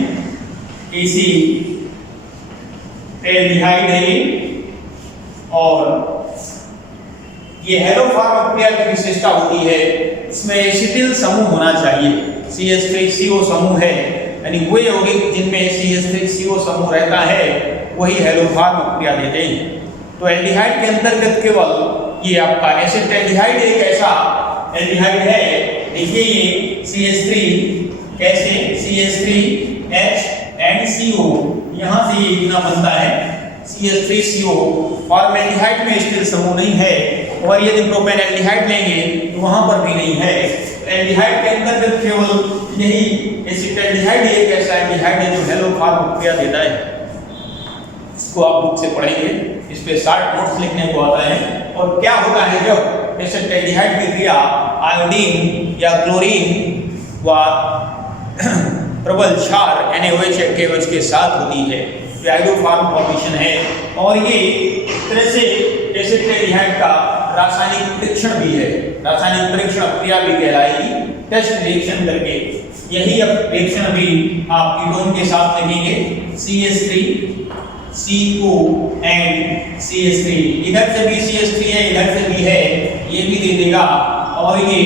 एसिटाल्डिहाइड है ये। और ये हेलोफार्म अभिक्रिया की विशेषता होती है, इसमें एसिटिल समूह होना चाहिए। CH3CO समूह है, यानी वो यौगिक जिनमें CH3CO समूह रहता है वही हेलोफार्म अभिक्रिया देते हैं। तो एल्डिहाइड के अंतर्गत केवल ये आपका एसिटाल्डिहाइड एक ऐसा एल्डिहाइड है, देखिए ये CH3 कैसे CH3H एंड CO, यहाँ से ये इतना बनता है CH3CO। फॉर्मल्डिहाइड में स्थिर समूह नहीं है, और यदि प्रोपेन एल्डिहाइड लेंगे तो वहां पर भी नहीं है। एल्डिहाइड के अंतर्गत केवल यही एसिटाल्डिहाइड एक ऐसा एल्डिहाइड है जो हेलोफार्म अभिक्रिया देता है। इसको आप बुक से पढ़ेंगे, इस पे शार्ट नोट्स लिखने को आता है। और क्या होता है जब एसिटाल्डिहाइड की क्रिया आयोडीन या क्लोरीन व प्रबल क्षार NaOH या KOH के साथ होती है, आइडोफार्म फॉर्मेशन है। और ये एक तरह से एसिटाल्डिहाइड का रासायनिक परीक्षण भी है, रासायनिक परीक्षण क्रिया भी कहलाएगी, टेस्ट रिएक्शन करके। यही अब रिएक्शन भी आप कीटोन के साथ लिखेंगे, CH3CO एंड CH3। इधर से भी CH3 है, इधर से भी है, ये भी दे देगा। और ये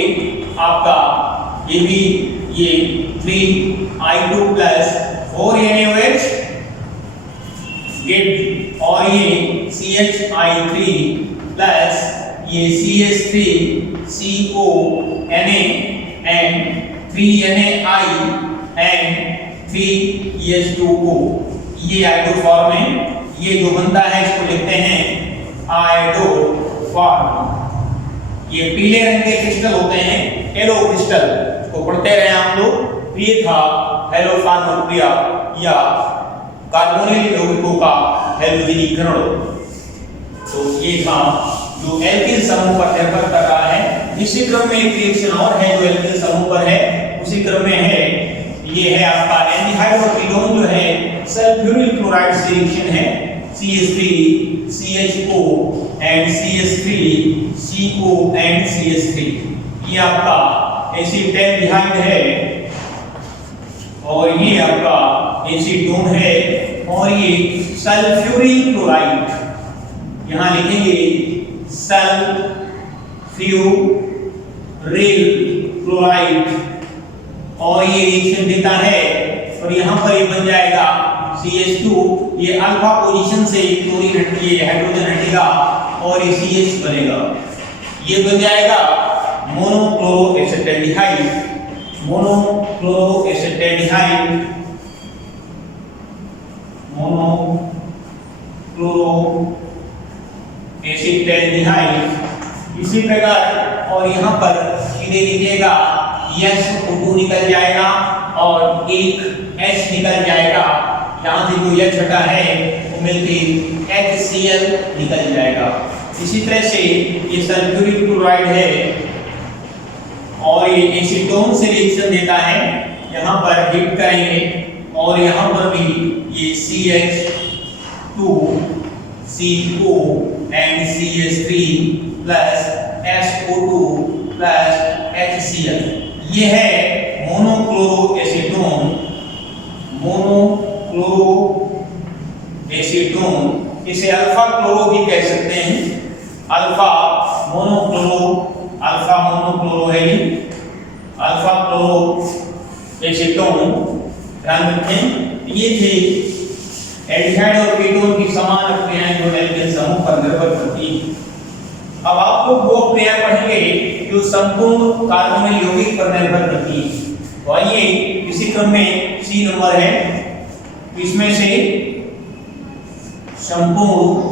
आपका ये भी ये 3I2 प्लस 4 NaOH गेट, और ये CH3 प्लस ये CH3CO Na and 3NaI and 3H2O। ये आइडोफॉर्म है। ये जो बनता है इसको लिखते हैं आइडोफॉर्म। ये पीले रंग के क्रिस्टल होते हैं, एलो क्रिस्टल, तो पढ़ते रहे आप लोग। ये था हेलोफार्म अभिक्रिया या कार्बोनिल यौगिकों का हैलोजनीकरण। तो ये था जो एल्किल समूह पर निर्भर कर रहा है। इसी क्रम में एक रिएक्शन और है जो एल्किल समूह पर है, उसी क्रम में है, ये है आपका एल्डिहाइड और कीटोन जो है सल्फ्यूरिल क्लोराइड से रिएक्शन है, CH3 CHO and CH3CO and CH3। ये आपका एसिटाल्डिहाइड है और ये आपका एसीटोन है, और ये सल्फ्यूरिल क्लोराइड, यहां लिखेंगे सल्फ्यूरिल क्लोराइड, और ये रिएक्शन देता है। और यहां पर ये बन जाएगा CH2, ये अल्फा पोजीशन से क्लोरीन हटिए हाइड्रोजन हटेगा और ये CH बनेगा। ये बन जाएगा मोनोक्लोरोएसिटाल्डिहाइड, मोनोक्लोरोएसिटाल्डिहाइड, मोनोक्लोरोएसिटाल्डिहाइड। इसी प्रकार और यहाँ पर सीधे लिखिएगा SO2 निकल जाएगा और एक H निकल जाएगा, यहाँ से जो H हटा है वो मिलके HCl निकल जाएगा। इसी तरह से ये सल्फ्यूरिक क्लोराइड है और ये एसीटोन से रिएक्शन देता है, यहाँ पर हिट करेंगे और यहाँ पर भी ये CH2CO and CH3 plus SO2 plus HCl। ये है मोनोक्लोरोएसीटोन, मोनोक्लोरोएसीटोन। इसे अल्फा क्लोरो भी कह सकते हैं, अल्फा मोनोक्लोरो, अल्फा मोनोक्लोरो है ये, अल्फा क्लोरोएसीटोन। ध्यान रखें, ये थे एल्डिहाइड और कीटोन की समान अभिक्रियाएं जो एल्किल समूह पर निर्भर करती हैं। अब आप लोग वो क्रिया पढ़ेंगे जो संपूर्ण कार्बोनिल यौगिक पर निर्भर करती है। तो आइए इसी क्रम में सी नंबर है, इसमें से संपूर्ण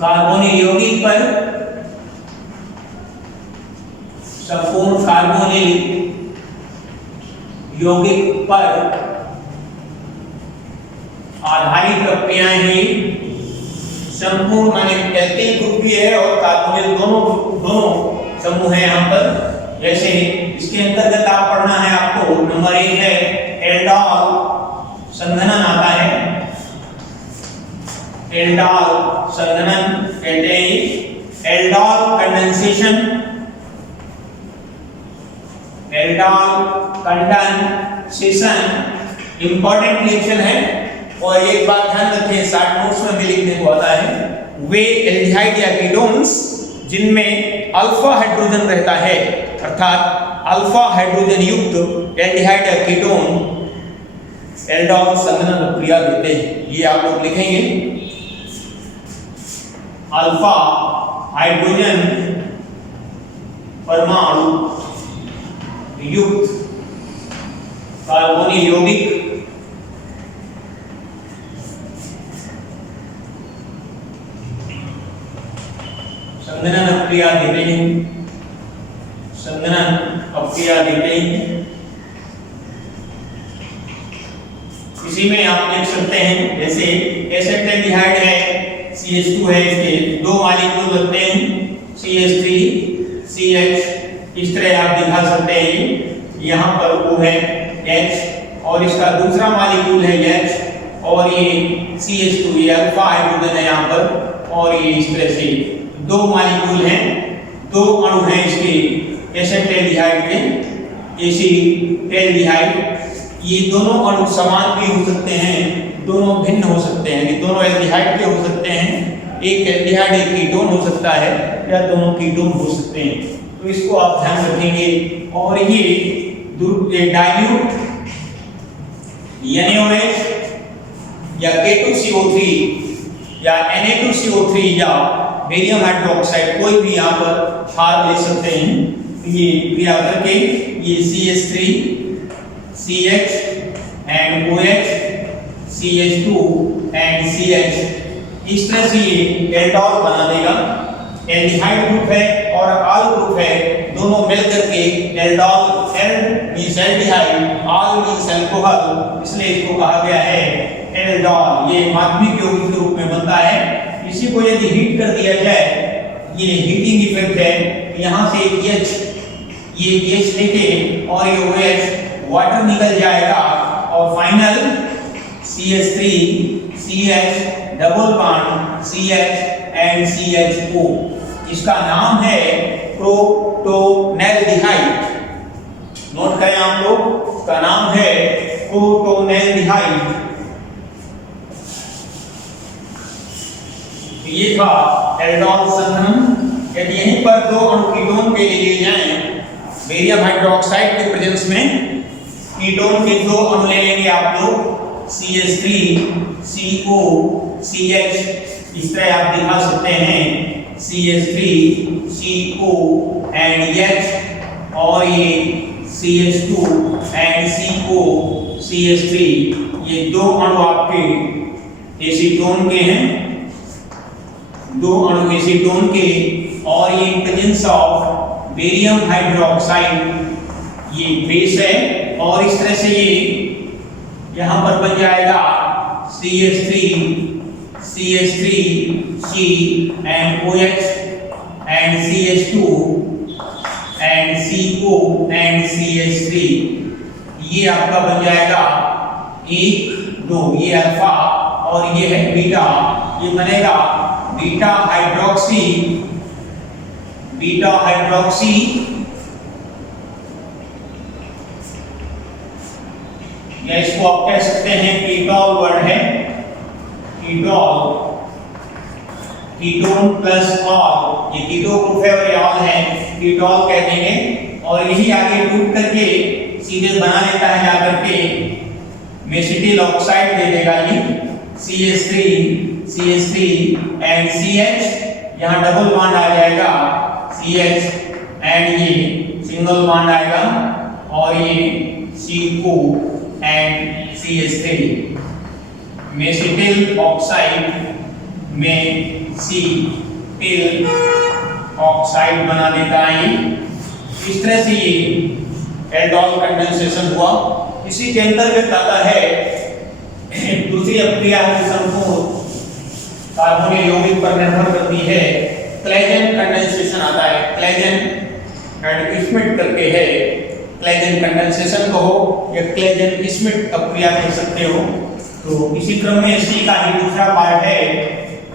कार्बोनिल यौगिक पर आधारित प्रक्रियाएं ही संपूर्ण माने एल्केन ग्रुप भी है और कार्बोनिल दोनों समूह है यहाँ पर। जैसे इसके अंतर्गत आप पढ़ना है आपको, नंबर 1 है एल्डोल संघनन आता है। एल्डोल संघनन कहते हैं एल्डोल कंडेंसेशन, इंपॉर्टेंट रिएक्शन है। और एक बात ध्यान रखें, शॉर्ट नोट्स में भी लिखने को आता है, वे एल्डिहाइड या कीटोन्स जिनमें अल्फा हाइड्रोजन रहता है, अर्थात अल्फा हाइड्रोजन युक्त एल्डिहाइड या कीटोन एल्डोल संघनन प्रक्रिया देते हैं। ये आप लोग लिखेंगे, अल्फा हाइड्रोजन परमाणु युक्त कार्बोनिल यौगिक संघनन प्रक्रिया देते हैं। इसी में आप लिख सकते हैं, जैसे एसिटाल्डिहाइड है, CH2 है, इसके 2 मॉलिक्यूल बनते हैं CH3 CH, इस तरह आप दिखा सकते हैं। यहाँ पर वो है H और इसका दूसरा मॉलिक्यूल है H और ये CH2, ये अल्फा हाइड्रोजन है यहाँ पर, और ये इस तरह से 2 मॉलिक्यूल हैं, 2 अणु हैं इसके एसिटाल्डिहाइड के, एसिटाल्डिहाइड। ये दोनों अणु समान भी हो सकते हैं, दोनों भिन्न हो सकते हैं, ये दोनों एल्डिहाइड के हो सकते हैं, एक एल्डिहाइड एक कीटोन हो सकता है या दोनों कीटोन हो सकते हैं। तो इसको आप ध्यान रखेंगे। और ये डाइल्यूट NaOH या K2CO3 या Na2CO3 या बेरियम हाइड्रोक्साइड कोई भी यहाँ पर हार ले सकते हैं। ये क्रिया करके ये CH3 CH and OH CH2 and CH, इस तरह से ये एल्डोल बना देगा। एल्डिहाइड ग्रुप है और आल ग्रुप है, दोनों मिलकर के एल्डोल, एल्ड मींस एल्डिहाइड, आल मींस अल्कोहल, इसलिए इसको कहा गया है एल्डोल। ये माध्यमिक यौगिक के रूप में बनता है। इसी को यदि हीट कर दिया जाए, ये हीटिंग इफेक्ट है, यहाँ से H, ये H लेके और ये OH वाटर निकल जाएगा और final CH3 CH double bond CH and CHO, इसका नाम है प्रोटोनेल्डिहाइड। नोट करें आप लोग, इसका नाम है प्रोटोनेल्डिहाइड। ये था एल्डोल संघनन। यदि यहीं पर 2 अणु कीटोन के लिए जाएं, बेरियम हाइड्रोक्साइड के प्रेजेंस में कीटोन के 2 अणु ले लेंगे आप लोग, CH3 CO CH, इस तरह आप दिखा सकते हैं CH3 CO and H, और ये CH2 and CO CH3, ये 2 अणु आपके एसीटोन के हैं, 2 अणु एसीटोन के, और ये प्रेजेंस ऑफ बेरियम हाइड्रोक्साइड, ये बेस है। और इस तरह से ये यहाँ पर बन जाएगा CH3 C and OH and CH2 and CO and CH3, ये आपका बन जाएगा 1 2, ये अल्फा और ये है बीटा, ये बनेगा बीटा हाइड्रोक्सी या इसको आप कह सकते हैं कीटोल वर्ड है, कीटोल, कीटोन प्लस ऑल, ये कीटो ग्रुप है और ये ऑल है, कीटोल कह देंगे। और यही आगे टूट करके सीधे बना लेता है जाकर के मेसिटिल ऑक्साइड दे देगा, ये CH3 and CH, यहाँ डबल बॉन्ड आ जाएगा CH एंड ये सिंगल बॉन्ड आएगा और ये CO and CH3 mesityl oxide में C ऑक्साइड बना देता है। इस तरह से ये एल्डोल कंडेंसेशन हुआ। इसी के अंतर्गत आता है दूसरी अभिक्रिया की संपूर्ण कार्बोनिल यौगिक पर निर्भर करती है, क्लेजन कंडेंसेशन आता है। क्लेजन एंड स्मिट करके है, क्लेजन कंडेंसेशन कहो या क्लेजन स्मिट अभिक्रिया कह सकते हो। तो इसी क्रम में सी का ही दूसरा पार्ट है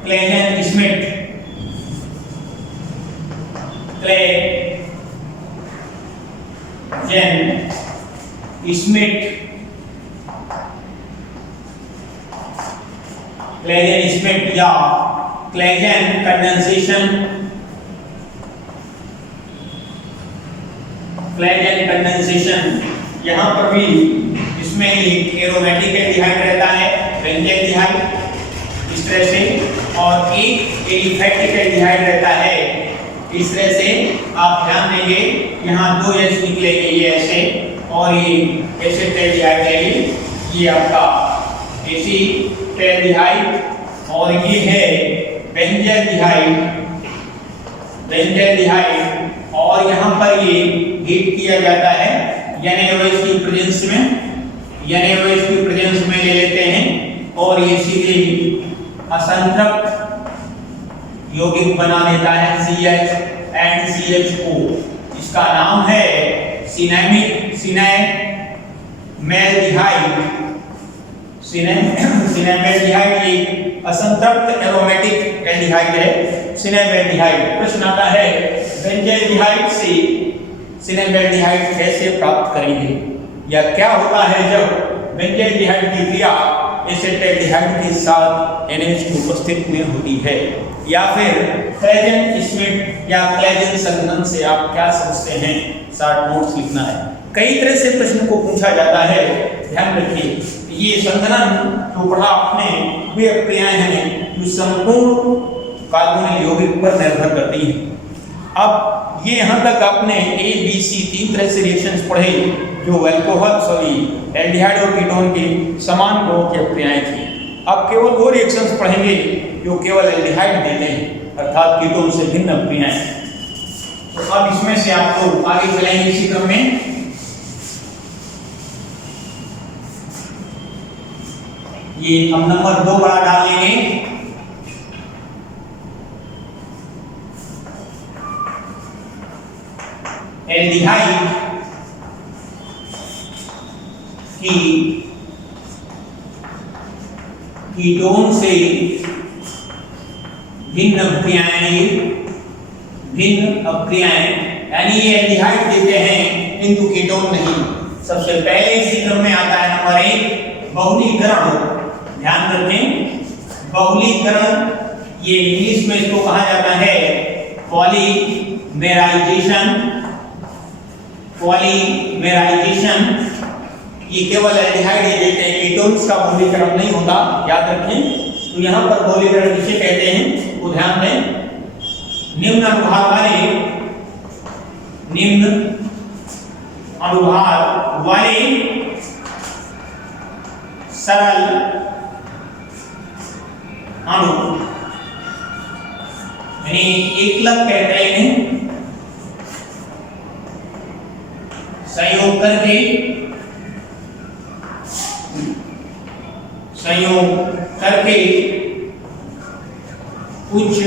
Claisen Schmitt. Claisen Schmitt Claisen Schmitt या क्लेजन कंडेंसेशन। क्लेजन कंडेंसेशन यहाँ पर भी इसमें एरोमेटिक एल्डिहाइड रहता है, बेंजील्डिहाइड इस तरह से, और एक एलिफैटिक एल्डिहाइड रहता है इस तरह से। आप ध्यान देंगे यहाँ 2 H निकलेंगे ये ऐसे, और ये एसिटेल्डिहाइड है, ये आपका एसिटेल्डिहाइड, और ये है बेंजील्डिहाइड। और यहाँ पर ये हीट किया जाता है NaOH की प्रेजेंस में ले लेते हैं, और ये सीधे असंतृप्त यौगिक बना देता है CH एंड CHO। इसका नाम है सिनेमेल्डिहाइड। ये असंतृप्त एरोमेटिक एल्डिहाइड है, सिनेमेल्डिहाइड। प्रश्न आता है बेंजील्डिहाइड से सिनेमेल्डिहाइड कैसे प्राप्त करेंगे, या क्या होता है जब बेंजील्डिहाइड की क्रिया एसिटेल्डिहाइड के साथ NH की उपस्थिति में होती है, या फिर क्लेजन स्मिट या क्लेजन संघनन से आप क्या समझते हैं, शॉर्ट नोट्स लिखना है। कई तरह से प्रश्न को पूछा जाता है, ध्यान रखिए। ये संघनन जो पढ़ा आपने वे अभिक्रियाएं हैं जो संपूर्ण कार्बोनिल यौगिक पर निर्भर करती हैं। अब ये यहाँ तक आपने A, B, C 3 तरह से रिएक्शंस पढ़े जो एल्डिहाइड और कीटोन की समान गुणों की अभिक्रियाएं थी। अब केवल वो रिएक्शंस पढ़ेंगे जो केवल एल्डिहाइड देते हैं, अर्थात कीटोन से भिन्न अभिक्रियाएं। तो अब इसमें से आप लोग आगे चलेंगे इसी क्रम में। ये हम नंबर 2 बड़ा डाल लेंगे। एल्डिहाइड की कीटोन से भिन्न अभिक्रियाएं, यानी ये एल्डिहाइड देते हैं किंतु कीटोन नहीं। सबसे पहले इसी क्रम में आता है नंबर 1 बहुलीकरण। ध्यान रखें, बहुलीकरण ये इंग्लिश में इसको कहा जाता है पॉलीमेराइजेशन। ये केवल एल्डिहाइड ही देते हैं, कीटोन्स का बहुलीकरण नहीं होता, याद रखें। तो यहाँ पर बहुलीकरण किसे कहते हैं वो ध्यान दें। निम्न अनुभाग वाले सरल अणु, यानी एकलक कहते हैं, संयोग करके उच्च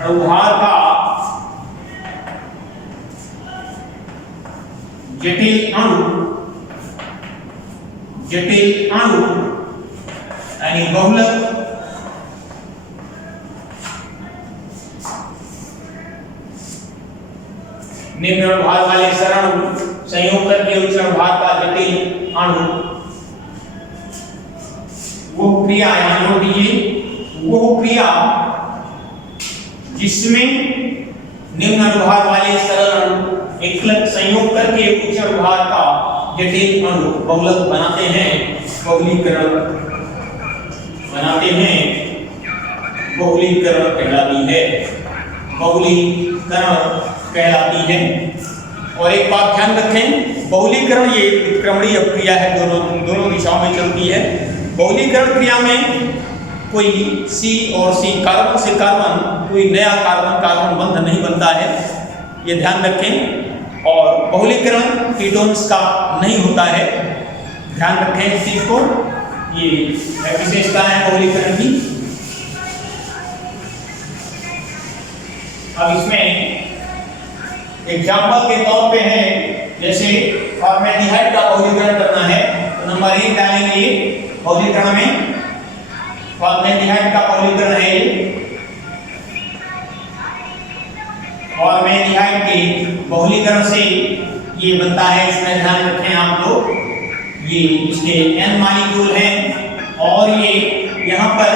अनुभाग का जटिल अणु यानी बहुलक निम्न अनुभाग वाले सरल संयोग करके उच्च अनुभाग का जटिल अणु, वो क्रिया यहाँ जोड़ दीजिए, वो क्रिया जिसमें निम्न अनुभाग वाले सरल अणु एकलक संयोग करके उच्च अनुभाग का जटिल अणु बहुलक बनाते हैं, बहुलीकरण कहलाती है। बहुलीकरण कहलाती है। और एक बात ध्यान रखें, बहुलीकरण ये उत्क्रमणीय क्रिया है, दोनों दिशाओं में चलती है। बहुलीकरण क्रिया में कोई C और C कार्बन से कार्बन कोई नया कार्बन बंध नहीं बनता है, ये ध्यान रखें। और बहुलीकरण कीटोन्स का नहीं होता है, ध्यान रखें इस चीज को। ये विशेषता है बहुलीकरण की। अब इसमें एग्जाम्पल के तौर पे है, जैसे फॉर्मेल्डिहाइड का बहुलीकरण करना है तो नंबर 1 डालेंगे। बहुलीकरण में फॉर्मेल्डिहाइड का बहुलीकरण है, फॉर्मेल्डिहाइड के बहुलीकरण से ये बनता है, इसमें ध्यान रखें आप लोग, ये इसके N मॉलिक्यूल हैं और ये यहाँ पर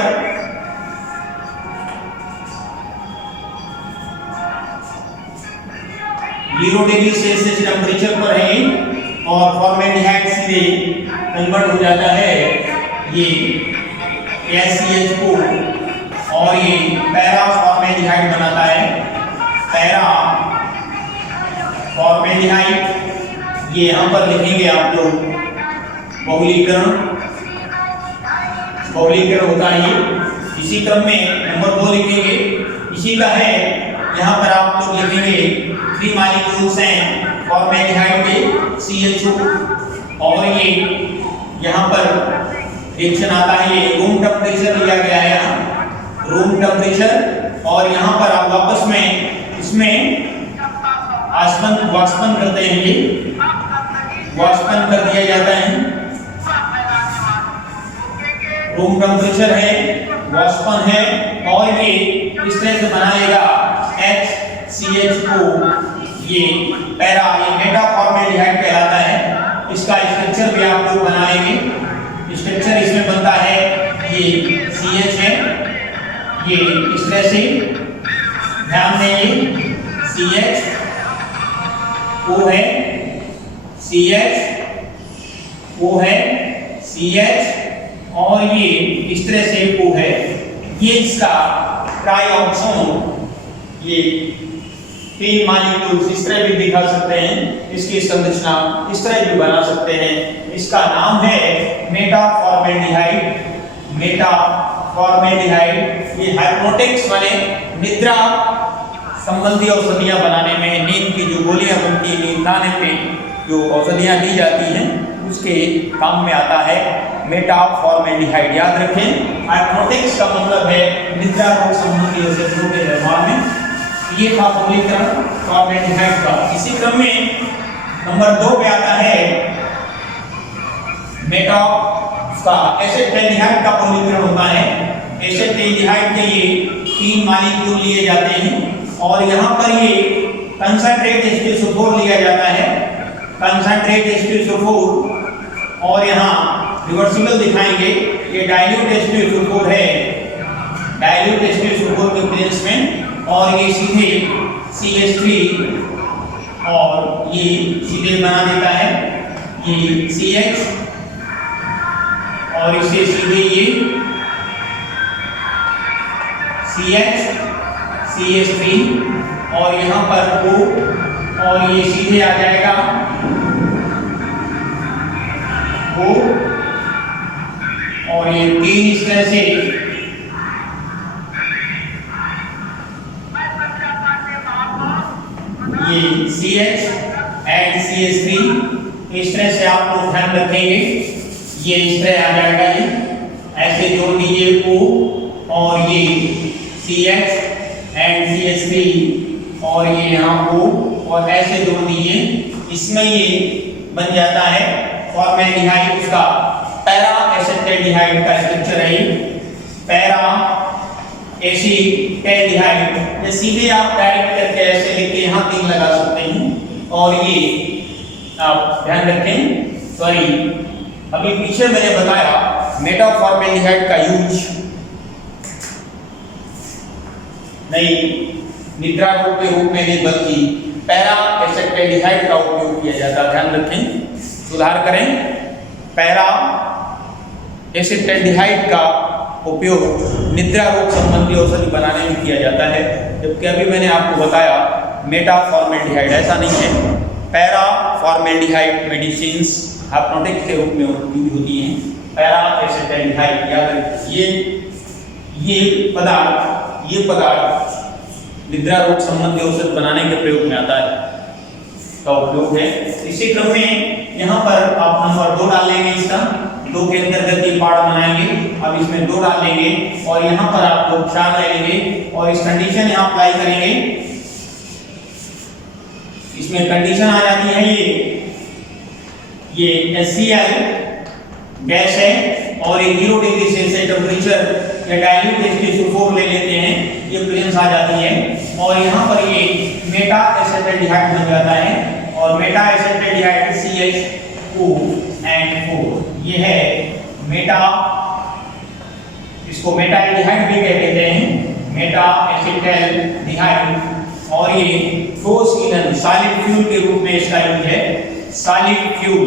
0 डिग्री सेल्सियस टेम्परेचर पर है और फॉर्मेल्डिहाइड सीधे कन्वर्ट हो जाता है ये SCH4 और ये पैरा फॉर्मेल्डिहाइड बनाता है। पैरा फॉर्मेल्डिहाइड ये यहाँ पर लिखेंगे आप लोग, बहुलीकरण होता है ये। इसी क्रम में नंबर 2 लिखेंगे, इसी का है, यहाँ पर आप लोग लिखेंगे 3 मॉलिक्यूल्स हैं फॉर्मेल्डिहाइड के CHO और ये यहाँ पर रिएक्शन आता है, ये रूम टेम्परेचर लिया गया है यहाँ, रूम टेम्परेचर। और यहाँ पर आप वापस में इसमें वाष्पन करते हैं, ये वाष्पन कर दिया जाता है, रूम टेम्परेचर है, वाष्पन है और ये इस तरह से बनाएगा HCH4, ये पैरा, ये मेटा फॉर्मेल्डिहाइड कहलाता है। इसका स्ट्रक्चर भी आप लोग बनाएंगे। स्ट्रक्चर इसमें बनता है, ये CH है, ये इस तरह से ध्यान देंगे, CH O है, CH O है, CH और ये इस तरह से O है। ये इसका ट्राइऑक्सोन, ये 3 मॉलिक्यूल्स इस तरह भी दिखा सकते हैं, इसकी संरचना इस तरह भी बना सकते हैं। इसका नाम है मेटा फॉर्मेल्डिहाइड। मेटा फॉर्मेल्डिहाइड ये हाइप्नोटिक्स वाले निद्रा संबंधी औषधियां बनाने में, नींद की जो गोलियां बनती है, नींद आने पे जो औषधियां दी जाती हैं उसके काम में आता है मेटा फॉर्मेल्डिहाइड। याद रखें, हाइप्नोटिक्स का मतलब है निद्रा रोग संबंधी औषधियों के निर्माण में। ये था बहुलीकरण फॉर्मेल्डिहाइड का। इसी क्रम में नंबर 2 पे आता है मेटा का एसिटेल्डिहाइड का बहुलीकरण होता है। एसिटेल्डिहाइड के ये 3 मॉलिक्यूल लिए जाते हैं और यहाँ पर ये कंसंट्रेट H2SO4 लिया जाता है, कंसंट्रेट H2SO4 और यहाँ रिवर्सिबल दिखाएंगे, ये डाइल्यूट H2SO4 है, डाइल्यूट H2SO4 के प्लेस में, और ये सीधे CH3 और ये सीधे बना देता है ये CH और इसे सीधे ये CH CH3 और यहाँ पर O और ये सीधे आ जाएगा O और ये 3 इस तरह से ये CH and CH3 इस तरह से आप लोग ध्यान रखेंगे। ये इस तरह आ जाएगा, ये ऐसे जोड़ दीजिए O और ये CH and CH3 और ये यहाँ O और ऐसे जोड़ दीजिए, इसमें ये बन जाता है फॉर्मेल्डिहाइड। उसका पैरा एसिटेल्डिहाइड का स्ट्रक्चर है, पैरा एसिटेल्डिहाइड। ये सीधे आप डायरेक्ट करके ऐसे लिख के यहाँ 3 लगा सकते हैं और ये आप ध्यान रखें। सॉरी, अभी पीछे मैंने बताया मेटा फॉर्मेल्डिहाइड का यूज नहीं निद्रा रोग के रूप में नहीं बल्कि पैरा एसिटेल्डिहाइड का उपयोग किया जाता है। ध्यान रखें, सुधार करें, पैरा एसिटेल्डिहाइड का उपयोग निद्रा रोग संबंधी औषधि बनाने में किया जाता है। जबकि अभी मैंने आपको बताया मेटा फॉर्मेल्डिहाइड, ऐसा नहीं है। पैरा फॉर्मेल्डिहाइड मेडिसिन्स हाइप्नोटिक के रूप में यूज होती हैं। पैरा एसिटाल्डिहाइड, याद रखिए ये पदार्थ निद्रा रोग संबंधी औषध बनाने के प्रयोग में आता है, का उपयोग है। इसी क्रम में यहाँ पर आप नंबर 2 डाल लेंगे, इसका 2 के अंतर्गत ये पार्ट बनाएंगे। अब इसमें 2 डाल लेंगे और यहाँ पर आप लोग 4 ले लेंगे और इस कंडीशन यहाँ अप्लाई करेंगे। इसमें कंडीशन आ जाती है ये HCl गैस है और ये 0 डिग्री सेल्सियस टेम्परेचर या डाइल्यूट H2SO4 ले लेते हैं, ये प्रेजेंस आ जाती है और यहाँ पर ये मेटा एसिटाल्डिहाइड बन जाता है और मेटा एसिटाल्डिहाइड CH2 ये है मेटा, इसको मेटाल्डिहाइड भी कह देते हैं, मेटा एसिटाल्डिहाइड। और ये ठोस ईंधन सॉलिड फ्यूल के रूप में इसका यूज है, सॉलिड फ्यूल।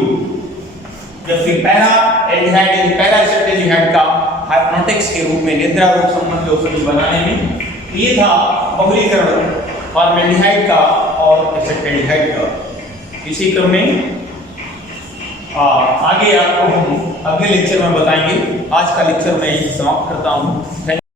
जबकि पैरा एल्डिहाइड पैरा एसिटाल्डिहाइड का हाइप्नोटिक्स के रूप में निद्रा रोग संबंधी औषधि बनाने में, ये था बहुलीकरण फॉर्मेल्डिहाइड का और एसिटाल्डिहाइड का। इसी क्रम में आगे आपको हम अगले लेक्चर में बताएंगे। आज का लेक्चर मैं समाप्त करता हूँ।